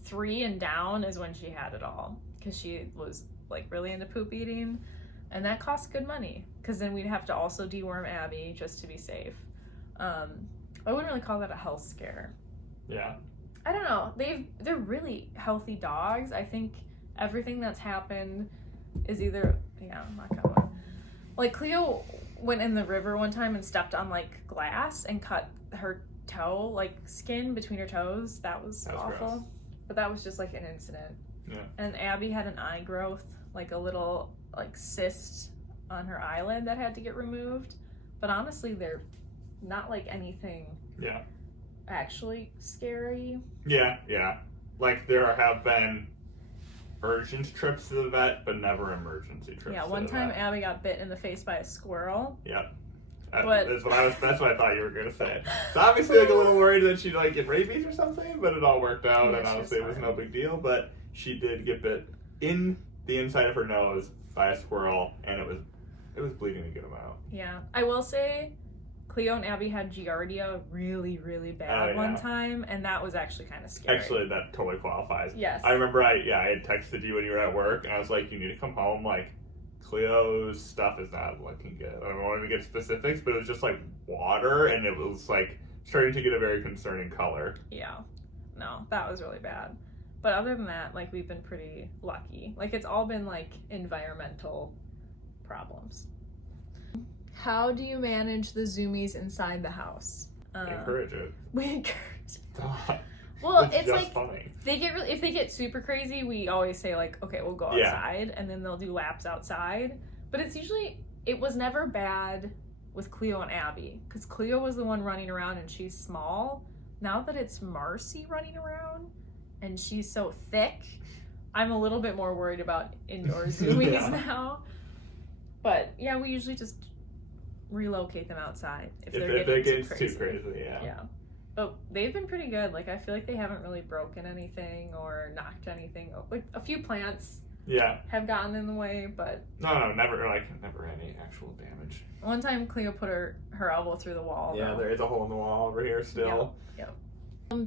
3 and down is when she had it all, because she was like really into poop eating, and that cost good money, because then we'd have to also deworm Abby just to be safe. I wouldn't really call that a health scare. Yeah. I don't know. They're really healthy dogs. I think everything that's happened is either, knock on wood. Like Cleo went in the river one time and stepped on like glass and cut her toe, like skin between her toes. That was awful. Gross. But that was just like an incident. Yeah. And Abby had an eye growth, like a little like cyst on her eyelid that had to get removed. But honestly, they're not like anything actually scary. Yeah. Like there have been urgent trips to the vet, but never emergency trips. Yeah, one time Abby got bit in the face by a squirrel. Yep. But that's what I thought you were gonna say. So obviously, like a little worried that she'd like get rabies or something, but it all worked out, and honestly, it was no big deal. But she did get bit in the inside of her nose by a squirrel, and it was bleeding a good amount. Yeah, I will say, Cleo and Abby had Giardia really, really bad one time, and that was actually kind of scary. Actually, that totally qualifies. Yes. I remember I had texted you when you were at work, and I was like, you need to come home, like, Cleo's stuff is not looking good. I don't want to get specifics, but it was just like water, and it was like starting to get a very concerning color. Yeah. No, that was really bad. But other than that, like, we've been pretty lucky. Like, it's all been like environmental problems. How do you manage the Zoomies inside the house? Encourage it. We encourage. Well, it's just like funny. if they get super crazy, we always say like, okay, we'll go outside, and then they'll do laps outside. But it was never bad with Cleo and Abby, because Cleo was the one running around and she's small. Now that it's Marcy running around and she's so thick, I'm a little bit more worried about indoor Zoomies now. But yeah, we usually just relocate them outside if they're getting too crazy. Yeah. But they've been pretty good. Like, I feel like they haven't really broken anything or knocked anything. Like, a few plants have gotten in the way, but... No, never any actual damage. One time, Cleo put her elbow through the wall. Yeah, there is a hole in the wall over here still. Yep.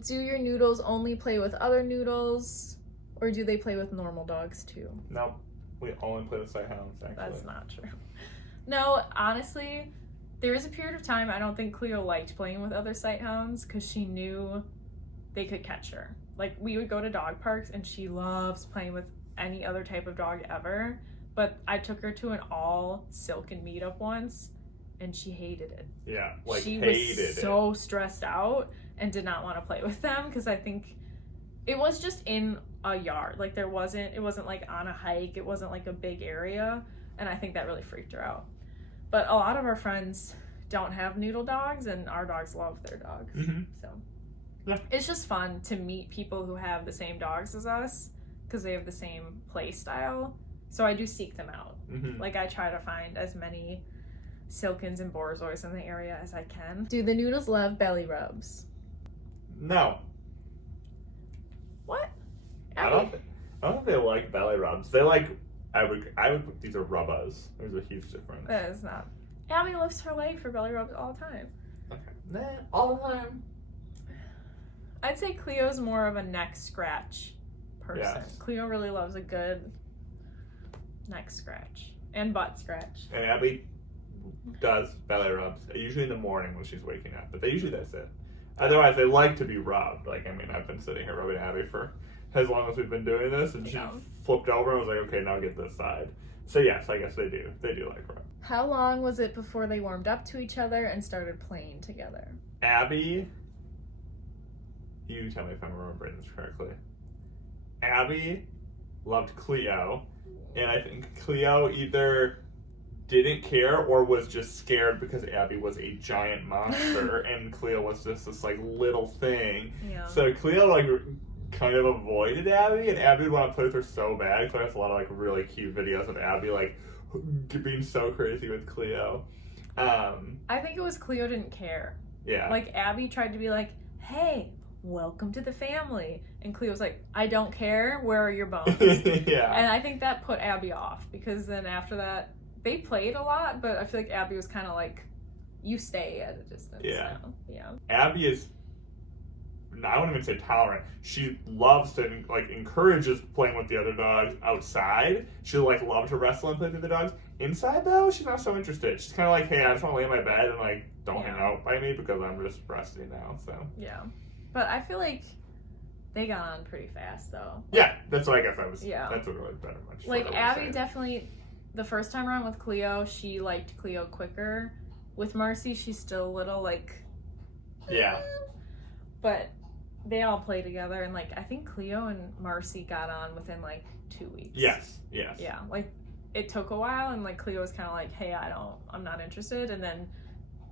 Do your noodles only play with other noodles, or do they play with normal dogs, too? Nope. We only play with sighthounds, actually. That's not true. No, honestly... There was a period of time I don't think Cleo liked playing with other sighthounds because she knew they could catch her. Like, we would go to dog parks and she loves playing with any other type of dog ever. But I took her to an all silken meetup once and she hated it. Yeah, like she hated it. Was so stressed out and did not want to play with them because I think it was just in a yard. Like, it wasn't like on a hike. It wasn't like a big area. And I think that really freaked her out. But a lot of our friends don't have noodle dogs, and our dogs love their dogs. Mm-hmm. So it's just fun to meet people who have the same dogs as us because they have the same play style. So I do seek them out. Mm-hmm. Like, I try to find as many Silkens and Borzois in the area as I can. Do the noodles love belly rubs? No. What? I don't think they like belly rubs. They like... I would. These are rubbas. There's a huge difference. That is not. Abby lifts her leg for belly rubs all the time. Okay. Nah, all the time. I'd say Cleo's more of a neck scratch person. Yes. Cleo really loves a good neck scratch and butt scratch. And Abby does belly rubs, usually in the morning when she's waking up. But that's it. Otherwise, they like to be rubbed. Like, I mean, I've been sitting here rubbing Abby for as long as we've been doing this, and she flipped over and was like, okay, now get this side. So yes, I guess they do like rub. How long was it before they warmed up to each other and started playing together? Abby, you tell me if I'm remembering this correctly. Abby loved Cleo, and I think Cleo either didn't care or was just scared because Abby was a giant monster and Cleo was just this like little thing. Yeah. So Cleo like kind of avoided Abby, and Abby would want to play with her so bad. So there's a lot of like really cute videos of Abby like being so crazy with Cleo. I think it was Cleo didn't care. Yeah. Like, Abby tried to be like, hey, welcome to the family. And Cleo was like, I don't care. Where are your bones? Yeah. And I think that put Abby off because then after that, they played a lot, but I feel like Abby was kind of like, you stay at a distance. Yeah. So, yeah. Abby is, I wouldn't even say tolerant. She loves to, like, encourages playing with the other dogs outside. She, like, loves to wrestle and play with the dogs. Inside, though, she's not so interested. She's kind of like, hey, I just want to lay in my bed and, like, don't hang out by me because I'm just resting now, so. Yeah. But I feel like they got on pretty fast, though. Yeah, that's what I guess I was, yeah. That's what really better much. Like, Abby definitely, the first time around with Cleo, she liked Cleo quicker. With Marcy, she's still a little, like... Yeah. But they all play together, and, like, I think Cleo and Marcy got on within, like, 2 weeks. Yes. Yeah, like, it took a while, and, like, Cleo was kind of like, hey, I'm not interested, and then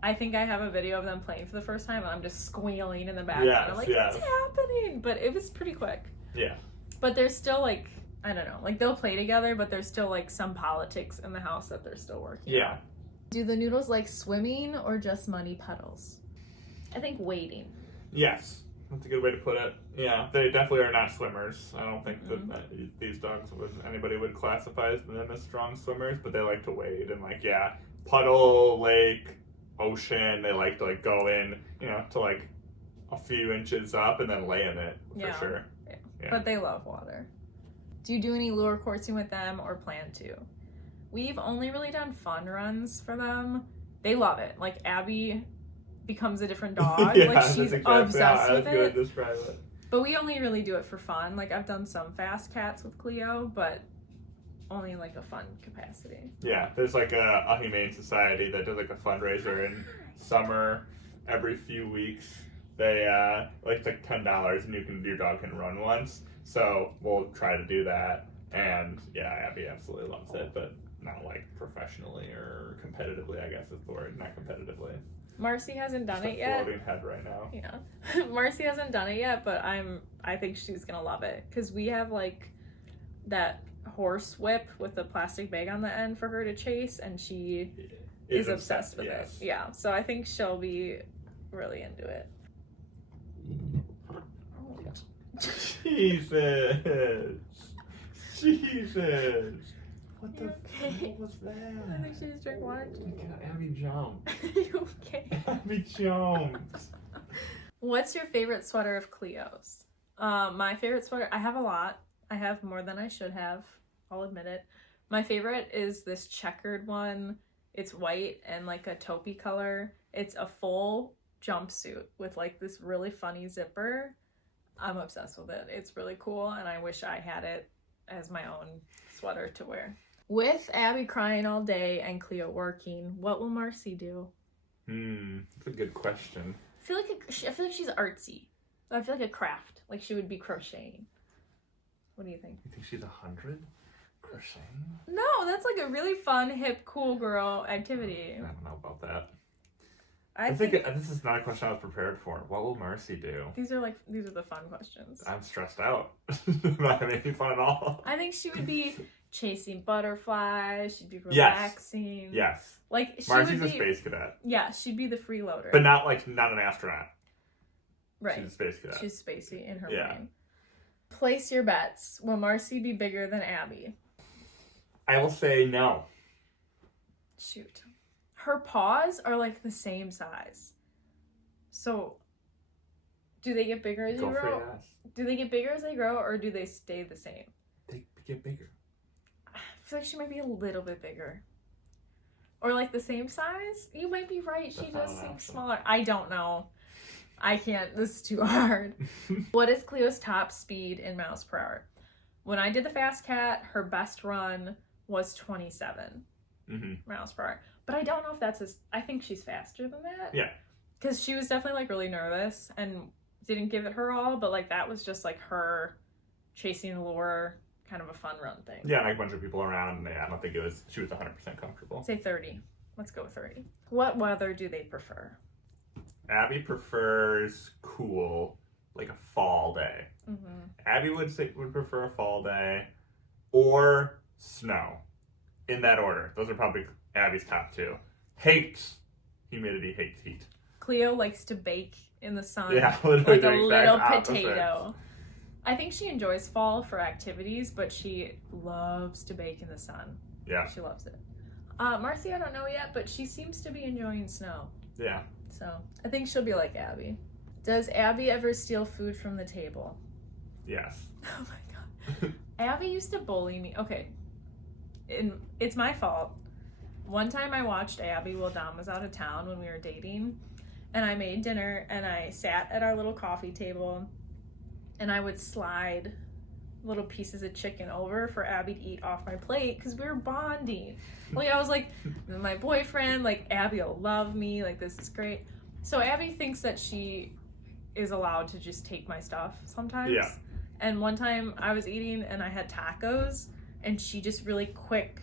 I think I have a video of them playing for the first time, and I'm just squealing in the background. Yes, I'm like, what's happening? But it was pretty quick. Yeah. But there's still, like, I don't know, like, they'll play together, but there's still, like, some politics in the house that they're still working on. Yeah. Do the noodles like swimming or just muddy puddles? I think wading. Yes. That's a good way to put it. Yeah, they definitely are not swimmers. I don't think that these dogs anybody would classify them as strong swimmers, but they like to wade and like, yeah, puddle, lake, ocean, they like to like go in, to like a few inches up and then lay in it for sure. Yeah. But they love water. Do you do any lure coursing with them or plan to? We've only really done fun runs for them. They love it. Like, Abby becomes a different dog. Yeah, like, she's obsessed with it. To describe it. But we only really do it for fun. Like, I've done some fast cats with Cleo, but only in like a fun capacity. Yeah, there's like a humane society that does like a fundraiser in summer every few weeks. They like it's like $10 and your dog can run once. So we'll try to do that. And yeah, Abby absolutely loves it, but not like professionally or competitively, I guess is the word. Not competitively. Marcy hasn't done Just it yet. Floating head right now. Yeah. Marcy hasn't done it yet, but I think she's gonna love it. Cause we have like that horse whip with the plastic bag on the end for her to chase, and she is obsessed with it. Yeah. So I think she'll be really into it. Jesus. What the okay? what was that? I think she just drank water. Abby jumped. You okay? Abby jumped. What's your favorite sweater of Cleo's? My favorite sweater, I have a lot. I have more than I should have. I'll admit it. My favorite is this checkered one. It's white and like a taupey color. It's a full jumpsuit with like this really funny zipper. I'm obsessed with it. It's really cool, and I wish I had it as my own sweater to wear. With Abby crying all day and Cleo working, what will Marcy do? That's a good question. I feel like she's artsy. I feel like a craft. Like she would be crocheting. What do you think? You think she's 100? Crocheting? No, that's like a really fun, hip, cool girl activity. I don't know about that. I think this is not a question I was prepared for. What will Marcy do? These are the fun questions. I'm stressed out. Not making fun at all. I think she would be chasing butterflies. She'd be relaxing. Yes. Like she Marcy's would be, a space cadet. Yeah, she'd be the freeloader. But not an astronaut. Right. She's a space cadet. She's spacey in her brain. Place your bets. Will Marcy be bigger than Abby? I will say no. Shoot. Her paws are like the same size. So, do they get bigger as you grow? For your ass. Do they get bigger as they grow, or do they stay the same? They get bigger. I feel like she might be a little bit bigger. Or like the same size? You might be right. She just seems smaller. I don't know. I can't. This is too hard. What is Cleo's top speed in miles per hour? When I did the Fast Cat, her best run was 27 miles per hour. But I don't know if that's I think she's faster than that. Yeah. Because she was definitely like really nervous and didn't give it her all, but like that was just like her chasing the lure, kind of a fun run thing. Yeah, like a bunch of people around, and I don't think she was 100% comfortable. Say 30. Let's go with 30. What weather do they prefer? Abby prefers cool, like a fall day. Abby would prefer a fall day or snow. In that order. Those are probably Abby's top two. Hates humidity, hates heat. Cleo likes to bake in the sun. Yeah, like a little potato. I think she enjoys fall for activities, but she loves to bake in the sun. Yeah. She loves it. Marcy, I don't know yet, but she seems to be enjoying snow. Yeah. So I think she'll be like Abby. Does Abby ever steal food from the table? Yes. Oh my god. Abby used to bully me. Okay. It's my fault. One time I watched Abby while Dom was out of town when we were dating, and I made dinner and I sat at our little coffee table and I would slide little pieces of chicken over for Abby to eat off my plate because we were bonding. Like I was like, my boyfriend, like Abby will love me, like this is great. So Abby thinks that she is allowed to just take my stuff sometimes. Yeah. And one time I was eating and I had tacos, and she just really quick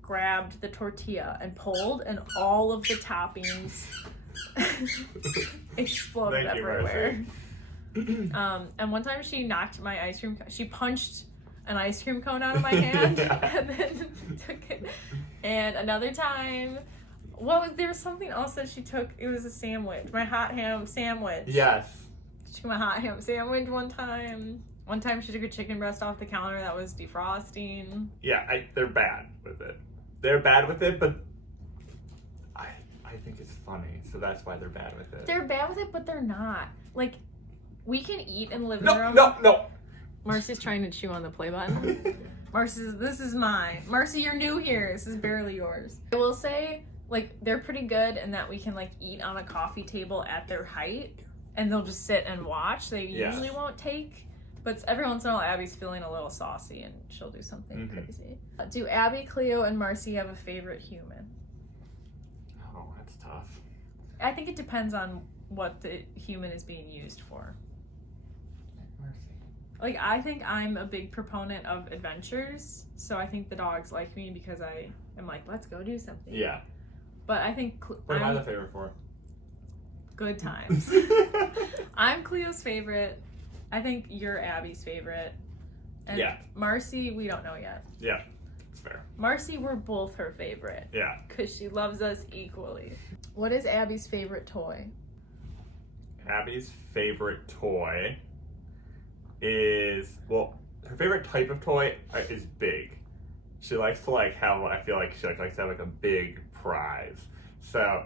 grabbed the tortilla and pulled, and all of the toppings exploded everywhere. And one time she knocked my ice cream, she punched an ice cream cone out of my hand and then took it. And another time, there was something else that she took. It was a sandwich, my hot ham sandwich. Yes. She took my hot ham sandwich one time. One time she took a chicken breast off the counter that was defrosting. Yeah, they're bad with it. They're bad with it, but I think it's funny, so that's why they're bad with it. They're bad with it, but they're not. Like, we can eat in the living room. No. Marcy's trying to chew on the play button. Marcy says, this is mine. Marcy, you're new here. This is barely yours. I will say, like, they're pretty good in that we can, like, eat on a coffee table at their height, and they'll just sit and watch. They usually won't take But every once in a while, Abby's feeling a little saucy and she'll do something Mhm. crazy. Do Abby, Cleo, and Marcy have a favorite human? Oh, that's tough. I think it depends on what the human is being used for. Marcy. Like, I think I'm a big proponent of adventures, so I think the dogs like me because I am like, let's go do something. Yeah. But I think What am I the favorite for? good times. I'm Cleo's favorite. I think you're Abby's favorite. And Yeah. Marcy, we don't know yet. Yeah, it's fair. Marcy, we're both her favorite. Yeah. Because she loves us equally. What is Abby's favorite toy? Abby's favorite toy is, well, her favorite type of toy is big. She likes to like have, I feel like she likes to have like a big prize. So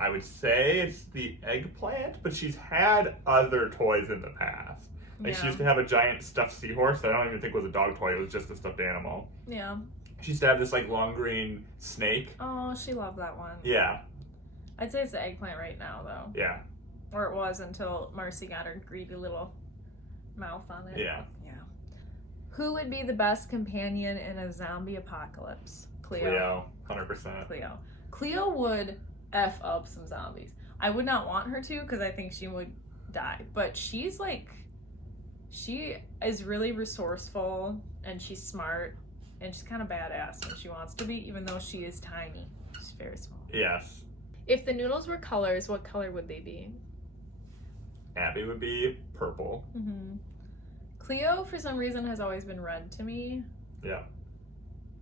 I would say it's the eggplant, but she's had other toys in the past. Like she used to have a giant stuffed seahorse that I don't even think was a dog toy, it was just a stuffed animal. Yeah. She used to have this like long green snake. Oh, she loved that one. Yeah. I'd say it's the eggplant right now, though. Yeah. Or it was until Marcy got her greedy little mouth on it. Yeah. Yeah. Who would be the best companion in a zombie apocalypse? Cleo, 100%. Cleo. Cleo would F up some zombies. I would not want her to because I think she would die. But she's like, she is really resourceful and she's smart and she's kind of badass when she wants to be, even though she is tiny. She's very small. Yes. If the noodles were colors, what color would they be? Abby would be purple. Mm-hmm. Cleo, for some reason, has always been red to me. Yeah.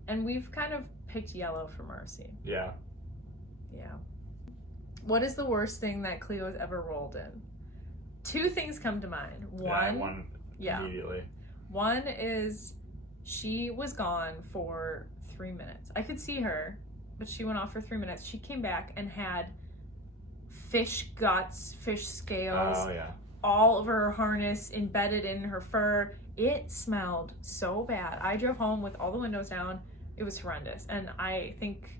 And we've kind of picked yellow for Marcy. Yeah. Yeah. What is the worst thing that Cleo has ever rolled in? Two things come to mind. One immediately. One is she was gone for 3 minutes. I could see her, but she went off for 3 minutes. She came back and had fish guts, fish scales, all over her harness, embedded in her fur. It smelled so bad. I drove home with all the windows down. It was horrendous. And I think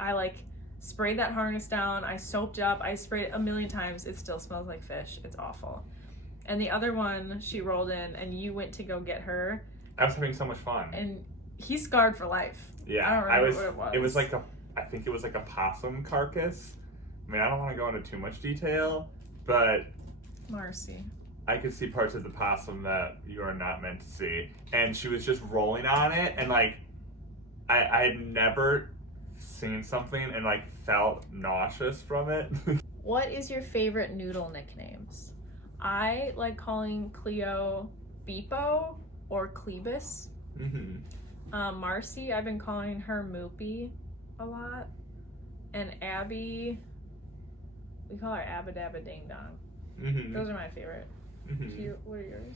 I sprayed that harness down. I soaped up. I sprayed it a million times. It still smells like fish. It's awful. And the other one, she rolled in and you went to go get her. I was having so much fun. And he's scarred for life. Yeah. I don't remember what it was. It was like I think it was like a possum carcass. I mean, I don't want to go into too much detail, but Marcy. I could see parts of the possum that you are not meant to see. And she was just rolling on it, and like, I had never seen something and like felt nauseous from it. What is your favorite noodle nicknames? I like calling Cleo Beepo or Cleebus. Mm-hmm. Marcy, I've been calling her Moopy a lot. And Abby, we call her Abba Dabba Ding Dong. Mm-hmm. Those are my favorite. Mm-hmm. What are yours?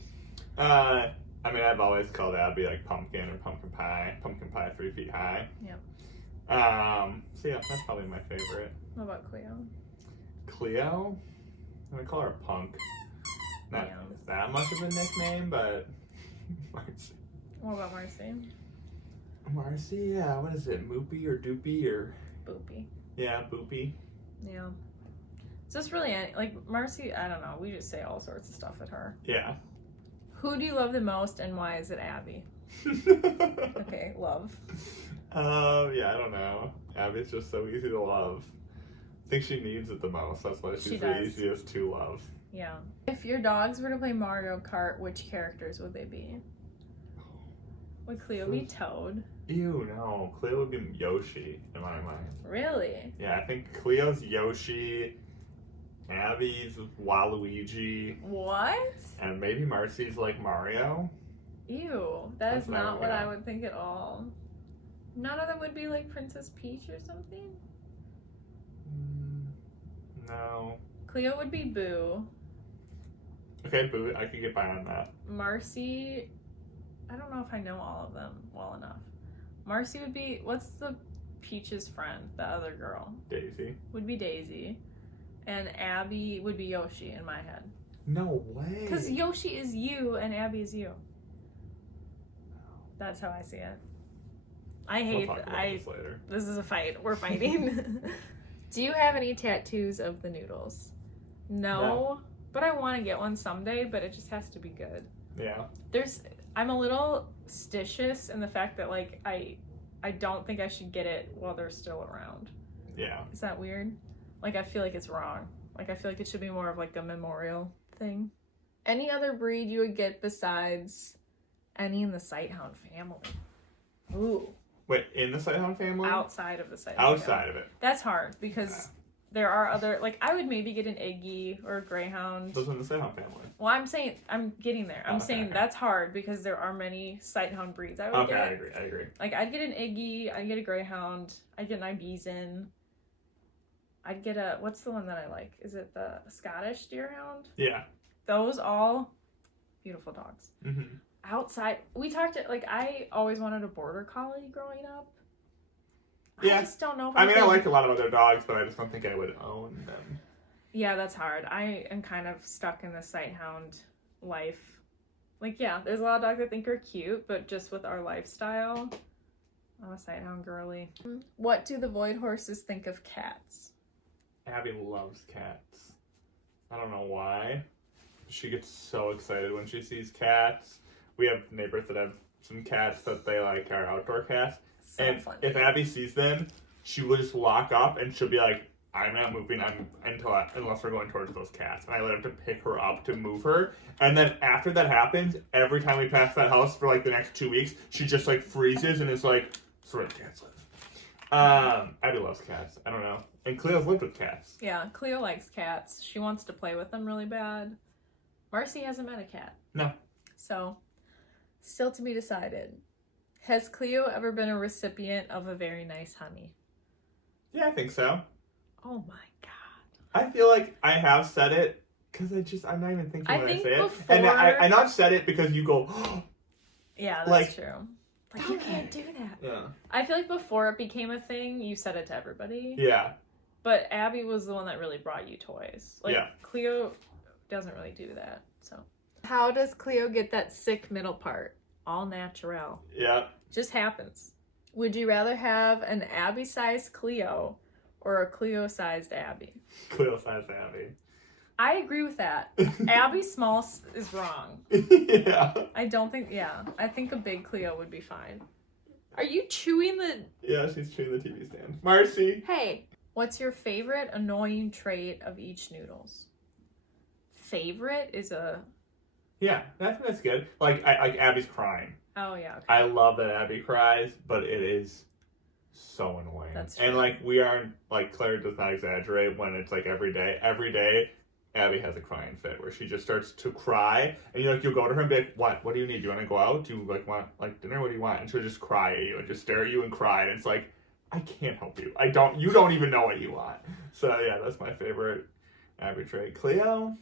I mean, I've always called Abby like pumpkin or pumpkin pie 3 feet high. Yep. So yeah, that's probably my favorite. What about Cleo? Cleo? I'm gonna call her Punk. Not that much of a nickname, but Marcy. What about Marcy? Marcy, yeah, what is it? Moopy or Doopy or? Boopy. Yeah, Boopy. Yeah. It's just really, like, Marcy, I don't know, we just say all sorts of stuff at her. Yeah. Who do you love the most and why is it Abby? Okay, love. Yeah, I don't know. Abby's just so easy to love. I think she needs it the most. That's why she's the easiest to love. Yeah. If your dogs were to play Mario Kart, which characters would they be? Would Cleo be Toad? Ew, no. Cleo would be Yoshi, in my mind. Really? Yeah, I think Cleo's Yoshi, Abby's Waluigi. What? And maybe Marcy's like Mario. Ew, that's not what I would think at all. None of them would be like Princess Peach or something? No. Cleo would be Boo. Okay, Boo, I could get by on that. Marcy, I don't know if I know all of them well enough. Marcy would be, what's the Peach's friend, the other girl? Daisy. Would be Daisy. And Abby would be Yoshi in my head. No way. Because Yoshi is you and Abby is you. That's how I see it. We'll talk about this later. This is a fight. We're fighting. Do you have any tattoos of the noodles? No. But I want to get one someday, but it just has to be good. Yeah. I'm a little stitious in the fact that, like, I don't think I should get it while they're still around. Yeah. Is that weird? Like, I feel like it's wrong. Like, I feel like it should be more of, like, a memorial thing. Any other breed you would get besides any in the Sighthound family? Ooh. Wait, in the Sighthound family? Outside of the Sighthound Outside family. of it. That's hard because there are other, like, I would maybe get an Iggy or a Greyhound. Those are in the Sighthound family. Well, I'm getting there. I'm saying that's hard because there are many Sighthound breeds I would get. I agree. Like, I'd get an Iggy, I'd get a Greyhound, I'd get an Ibizan. I'd get what's the one that I like? Is it the Scottish Deerhound? Yeah. Those all beautiful dogs. Mm-hmm. Outside, we talked, like, I always wanted a border collie growing up. Yeah. I just don't know if I mean, I like a lot of other dogs, but I just don't think I would own them. Yeah, that's hard. I am kind of stuck in the Sighthound life. Like, yeah, there's a lot of dogs I think are cute, but just with our lifestyle, I'm a Sighthound girly. What do the Void horses think of cats? Abby loves cats. I don't know why. She gets so excited when she sees cats. We have neighbors that have some cats that they like are outdoor cats. So and funny. if Abby sees them, she will just walk up and she'll be like, I'm not moving unless we're going towards those cats. And I would have to pick her up to move her. And then after that happens, every time we pass that house for like the next 2 weeks, she just like freezes and is like, that's where cats live. Abby loves cats. I don't know. And Cleo's lived with cats. Yeah, Cleo likes cats. She wants to play with them really bad. Marcy hasn't met a cat. No. So, still to be decided. Has Cleo ever been a recipient of a very nice honey? Yeah, I think so. Oh my god. I feel like I have said it because I'm not even thinking when I say it. And I know I've said it because you go, yeah, that's like, true. Like, you can't do that. Yeah. I feel like before it became a thing, you said it to everybody. Yeah. But Abby was the one that really brought you toys. Like, yeah. Cleo doesn't really do that, so. How does Cleo get that sick middle part? All natural. Yeah. Just happens. Would you rather have an Abby-sized Cleo or a Cleo-sized Abby? Cleo-sized Abby. I agree with that. Abby small is wrong. Yeah. I don't think, I think a big Cleo would be fine. Are you chewing the... Yeah, she's chewing the TV stand. Marcy. Hey, what's your favorite annoying trait of each Noodles? Favorite is a... Yeah, I think that's good. Like Abby's crying. Oh, yeah. Okay. I love that Abby cries, but it is so annoying. That's true. And, like, we aren't, like, Claire does not exaggerate when it's, like, every day. Every day, Abby has a crying fit where she just starts to cry. And, you'll go to her and be like, what do you need? Do you want to go out? Do you, like, want, like, dinner? What do you want? And she'll just cry at you and just stare at you and cry. And it's like, I can't help you. You don't even know what you want. So, yeah, that's my favorite Abby trait. Cleo?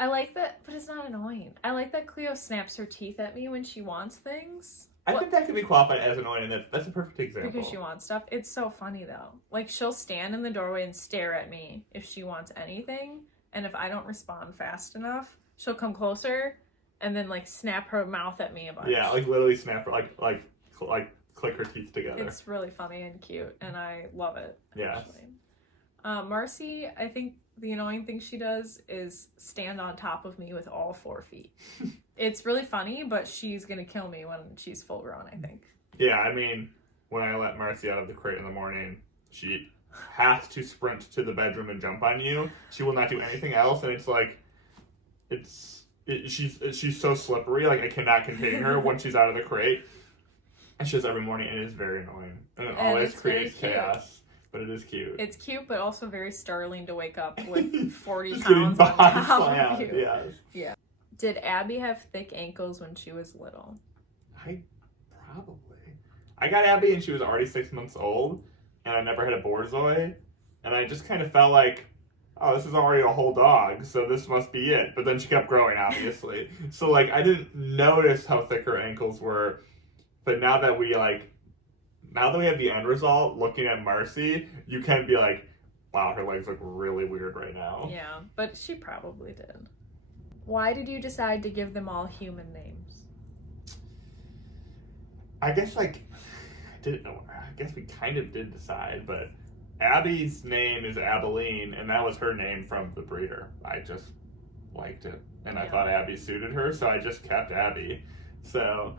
I like that, but it's not annoying. I like that Cleo snaps her teeth at me when she wants things. I think that could be qualified as annoying, and that's a perfect example. Because she wants stuff. It's so funny, though. Like, she'll stand in the doorway and stare at me if she wants anything, and if I don't respond fast enough, she'll come closer and then, like, snap her mouth at me a bunch. Yeah, like, literally snap her, like click her teeth together. It's really funny and cute, and I love it, yes. actually. Marcy, I think the annoying thing she does is stand on top of me with all 4 feet. It's really funny, but she's gonna kill me when she's full grown, I think. Yeah, I mean, when I let Marcy out of the crate in the morning, she has to sprint to the bedroom and jump on you. She will not do anything else, and it's like, she's so slippery, like, I cannot contain her when she's out of the crate. And she does every morning, and it is very annoying. And it always creates chaos. But it is cute. It's cute, but also very startling to wake up with 40 Just pounds on top slammed, of you. Yes. Yeah. Did Abby have thick ankles when she was little? I got Abby and she was already 6 months old, and I never had a Borzoi, and I just kind of felt like, oh, this is already a whole dog, so this must be it. But then she kept growing, obviously. So, like, I didn't notice how thick her ankles were, but now that we have the end result, looking at Marcy, you can be like, wow, her legs look really weird right now. Yeah, but she probably did. Why did you decide to give them all human names? I guess, we kind of did decide, but Abby's name is Abilene, and that was her name from the breeder. I just liked it. And I Yeah. thought Abby suited her, so I just kept Abby. So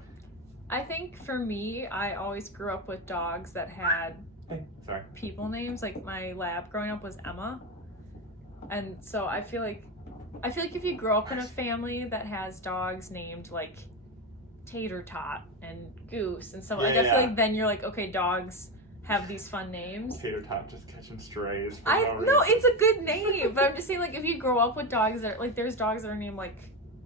I think for me, I always grew up with dogs that had sorry. people names. Like my lab growing up was Emma. And so I feel like if you grow up in a family that has dogs named like Tater Tot and Goose and stuff, like I feel like then you're like, okay, dogs have these fun names. Tater Tot just catching strays. No, it's a good name, but I'm just saying, like, if you grow up with dogs that are, like, there's dogs that are named like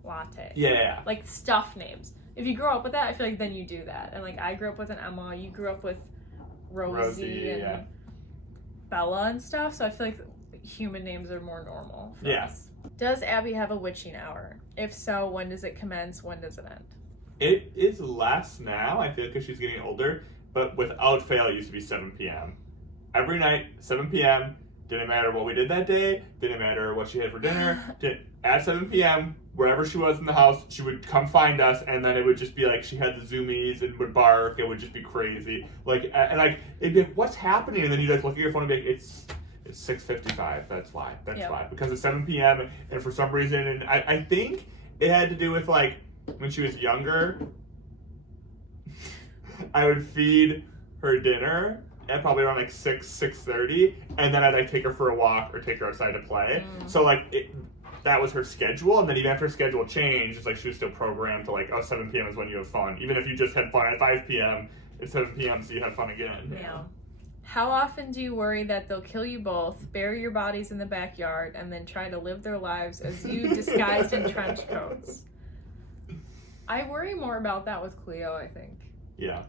Latte. Yeah. Like stuff names. If you grow up with that, I feel like then you do that. And like I grew up with an Emma, you grew up with Rosie and Bella and stuff, so I feel like human names are more normal for us. Does Abby have a witching hour? If so, when does it commence? When does it end? It is less now, I feel, because she's getting older, but without fail, it used to be 7 p.m. Every night, 7 p.m., didn't matter what we did that day, didn't matter what she had for dinner, at 7 p.m., wherever she was in the house, she would come find us, and then it would just be like she had the Zoomies and would bark, it would just be crazy. Like, and like, it'd be like, what's happening? And then you'd like look at your phone and be like, it's 6:55, that's why, why. Because it's 7 p.m., and for some reason, and I think it had to do with like, when she was younger, I would feed her dinner at probably around like 6:30, and then I'd like take her for a walk or take her outside to play. So like that was her schedule, and then even after her schedule changed, it's like she was still programmed to like, oh, 7 p.m. is when you have fun. Even if you just had fun at 5 p.m., it's 7 p.m. so you have fun again. Yeah. How often do you worry that they'll kill you both, bury your bodies in the backyard, and then try to live their lives as you disguised in trench coats? I worry more about that with Cleo, I think. Yeah.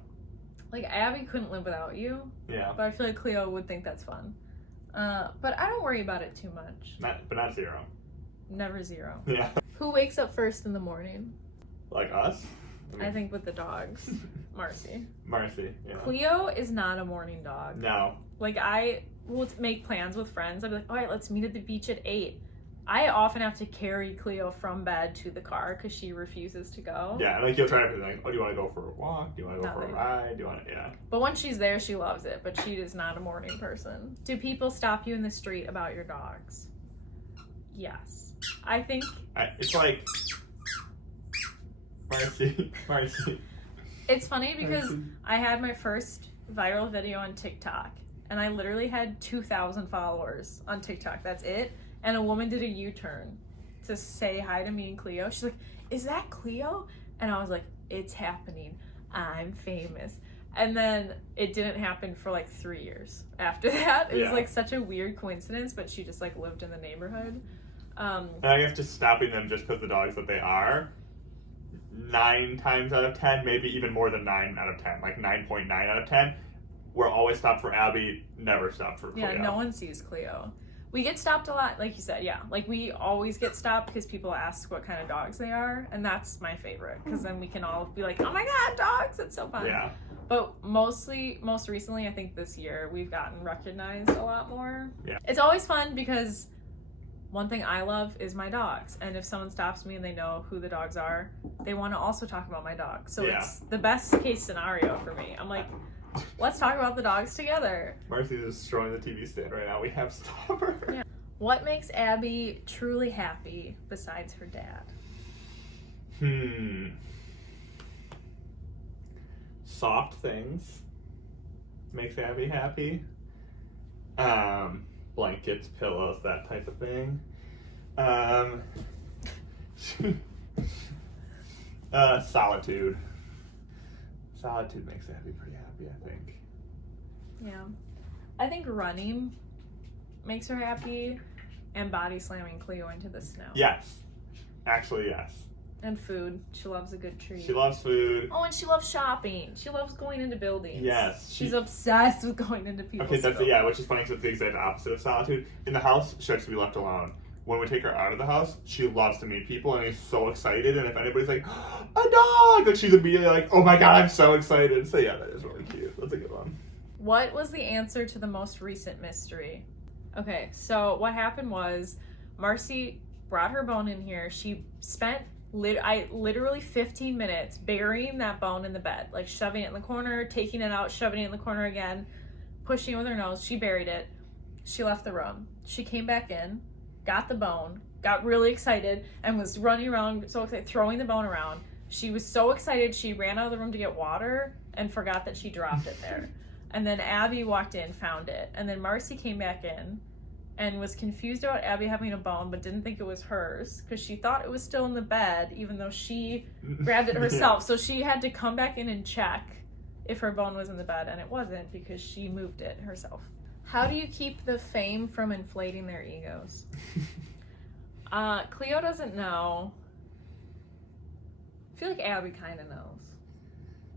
Like, Abby couldn't live without you. Yeah. But I feel like Cleo would think that's fun. But I don't worry about it too much. Not zero. Never zero. Yeah. Who wakes up first in the morning? Like us? I think with the dogs. Marcy. Marcy, yeah. Cleo is not a morning dog. No. Like, I will make plans with friends. I'd be like, all right, let's meet at the beach at 8. I often have to carry Cleo from bed to the car because she refuses to go. Yeah, and like you'll try everything. Like, oh, do you want to go for a walk? Do you want to go for a Nothing. ride? Do you want to, yeah. But once she's there, she loves it. But she is not a morning person. Do people stop you in the street about your dogs? Yes. I think... it's like... Marcy. It's funny because I had my first viral video on TikTok. And I literally had 2,000 followers on TikTok. That's it. And a woman did a U-turn to say hi to me and Cleo. She's like, is that Cleo? And I was like, it's happening. I'm famous. And then it didn't happen for like 3 years after that. It was like such a weird coincidence, but she just like lived in the neighborhood. And I guess just stopping them just because the dogs that they are, 9 times out of 10, maybe even more than 9 out of 10, like 9.9 out of 10, we're always stopped for Abby, never stopped for Cleo. Yeah, no one sees Cleo. We get stopped a lot, like you said, yeah. Like, we always get stopped because people ask what kind of dogs they are, and that's my favorite, because then we can all be like, oh my god, dogs, it's so fun. Yeah. But most recently, I think this year, we've gotten recognized a lot more. Yeah. It's always fun because one thing I love is my dogs, and if someone stops me and they know who the dogs are, they want to also talk about my dog. So it's the best case scenario for me. I'm like, let's talk about the dogs together. Marcy's just destroying the TV stand right now. We have to stop her. Yeah. What makes Abby truly happy besides her dad? Soft things makes Abby happy. Blankets, pillows, that type of thing. Solitude. Solitude makes Abby pretty happy, I think. Yeah. I think running makes her happy, and body slamming Cleo into the snow. Yes. Actually, yes. And food. She loves a good treat. She loves food. Oh, and she loves shopping. She loves going into buildings. Yes. She's obsessed with going into people's buildings. Which is funny because it's the exact opposite of solitude. In the house, she likes to be left alone. When we take her out of the house, she loves to meet people and is so excited. And if anybody's like, a dog, then she's immediately like, oh my god, I'm so excited. So yeah, that is really cute. That's a good one. What was the answer to the most recent mystery? Okay, so what happened was Marcy brought her bone in here. She spent literally 15 minutes burying that bone in the bed, like shoving it in the corner, taking it out, shoving it in the corner again, pushing it with her nose. She buried it. She left the room. She came back in, got the bone, got really excited and was running around so excited, throwing the bone around. She was so excited she ran out of the room to get water and forgot that she dropped it there. And then Abby walked in, found it. And then Marcy came back in and was confused about Abby having a bone, but didn't think it was hers because she thought it was still in the bed, even though she grabbed it herself. Yeah. So she had to come back in and check if her bone was in the bed, and it wasn't because she moved it herself. How do you keep the fame from inflating their egos? Cleo doesn't know. I feel like Abby kind of knows.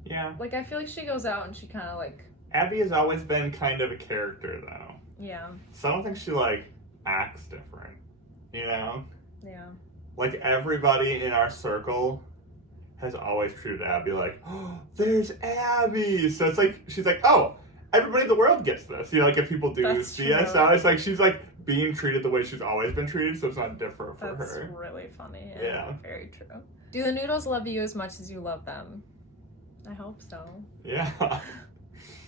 Yeah. Like, I feel like she goes out and she kind of, like... Abby has always been kind of a character, though. Yeah. So I don't think she, like, acts different, you know? Yeah. Like, everybody in our circle has always treated Abby like, oh, there's Abby! So it's like, she's like, oh, everybody in the world gets this. You know, like, if people do see us, so it's like, she's, like, being treated the way she's always been treated, so it's not different for her. That's really funny. Yeah. Very true. Do the noodles love you as much as you love them? I hope so. Yeah.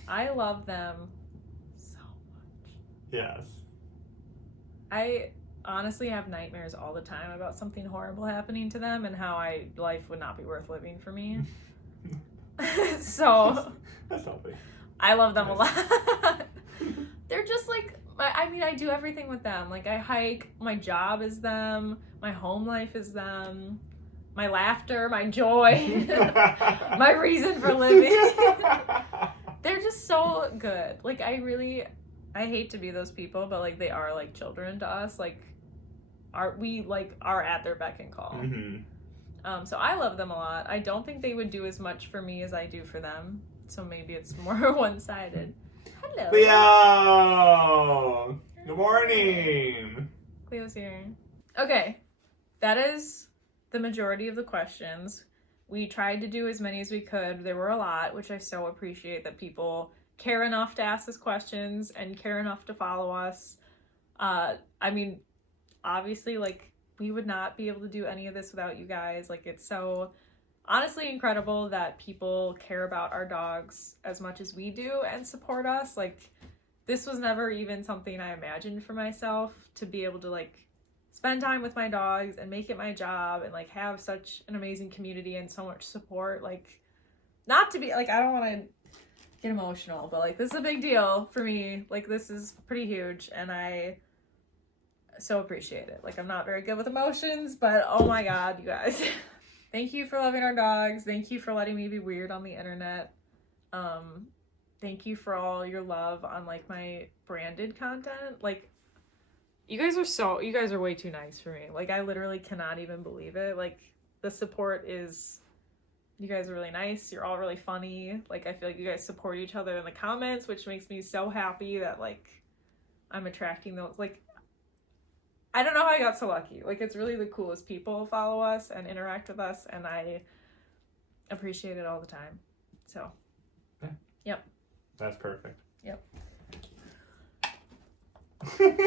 I love them so much. Yes. I honestly have nightmares all the time about something horrible happening to them and how life would not be worth living for me. So that's healthy. I love them a lot. They're just like, I mean, I do everything with them. Like, I hike, my job is them, my home life is them, my laughter, my joy, my reason for living. They're just so good. Like, I hate to be those people, but like, they are like children to us. Like, we are at their beck and call. Mm-hmm. So I love them a lot. I don't think they would do as much for me as I do for them. So maybe it's more one-sided. Hello. Cleo! Good morning. Cleo's here. Okay, that is the majority of the questions. We tried to do as many as we could. There were a lot, which I so appreciate that people care enough to ask us questions and care enough to follow us. I mean, obviously, like, we would not be able to do any of this without you guys. Like, it's so honestly incredible that people care about our dogs as much as we do and support us. Like, this was never even something I imagined for myself, to be able to, like, spend time with my dogs and make it my job and, like, have such an amazing community and so much support. Like, not to be, like, I don't want to get emotional, but, like, this is a big deal for me. Like, this is pretty huge, and I so appreciate it. Like, I'm not very good with emotions, but oh my god, you guys. Thank you for loving our dogs. Thank you for letting me be weird on the internet. Thank you for all your love on, like, my branded content. Like, you guys are way too nice for me. Like, I literally cannot even believe it. Like, the support is, you guys are really nice. You're all really funny. Like, I feel like you guys support each other in the comments, which makes me so happy that, like, I'm attracting those. Like, I don't know how I got so lucky. Like, it's really the coolest people follow us and interact with us, and I appreciate it all the time. So, yeah. Yep. That's perfect. Yep.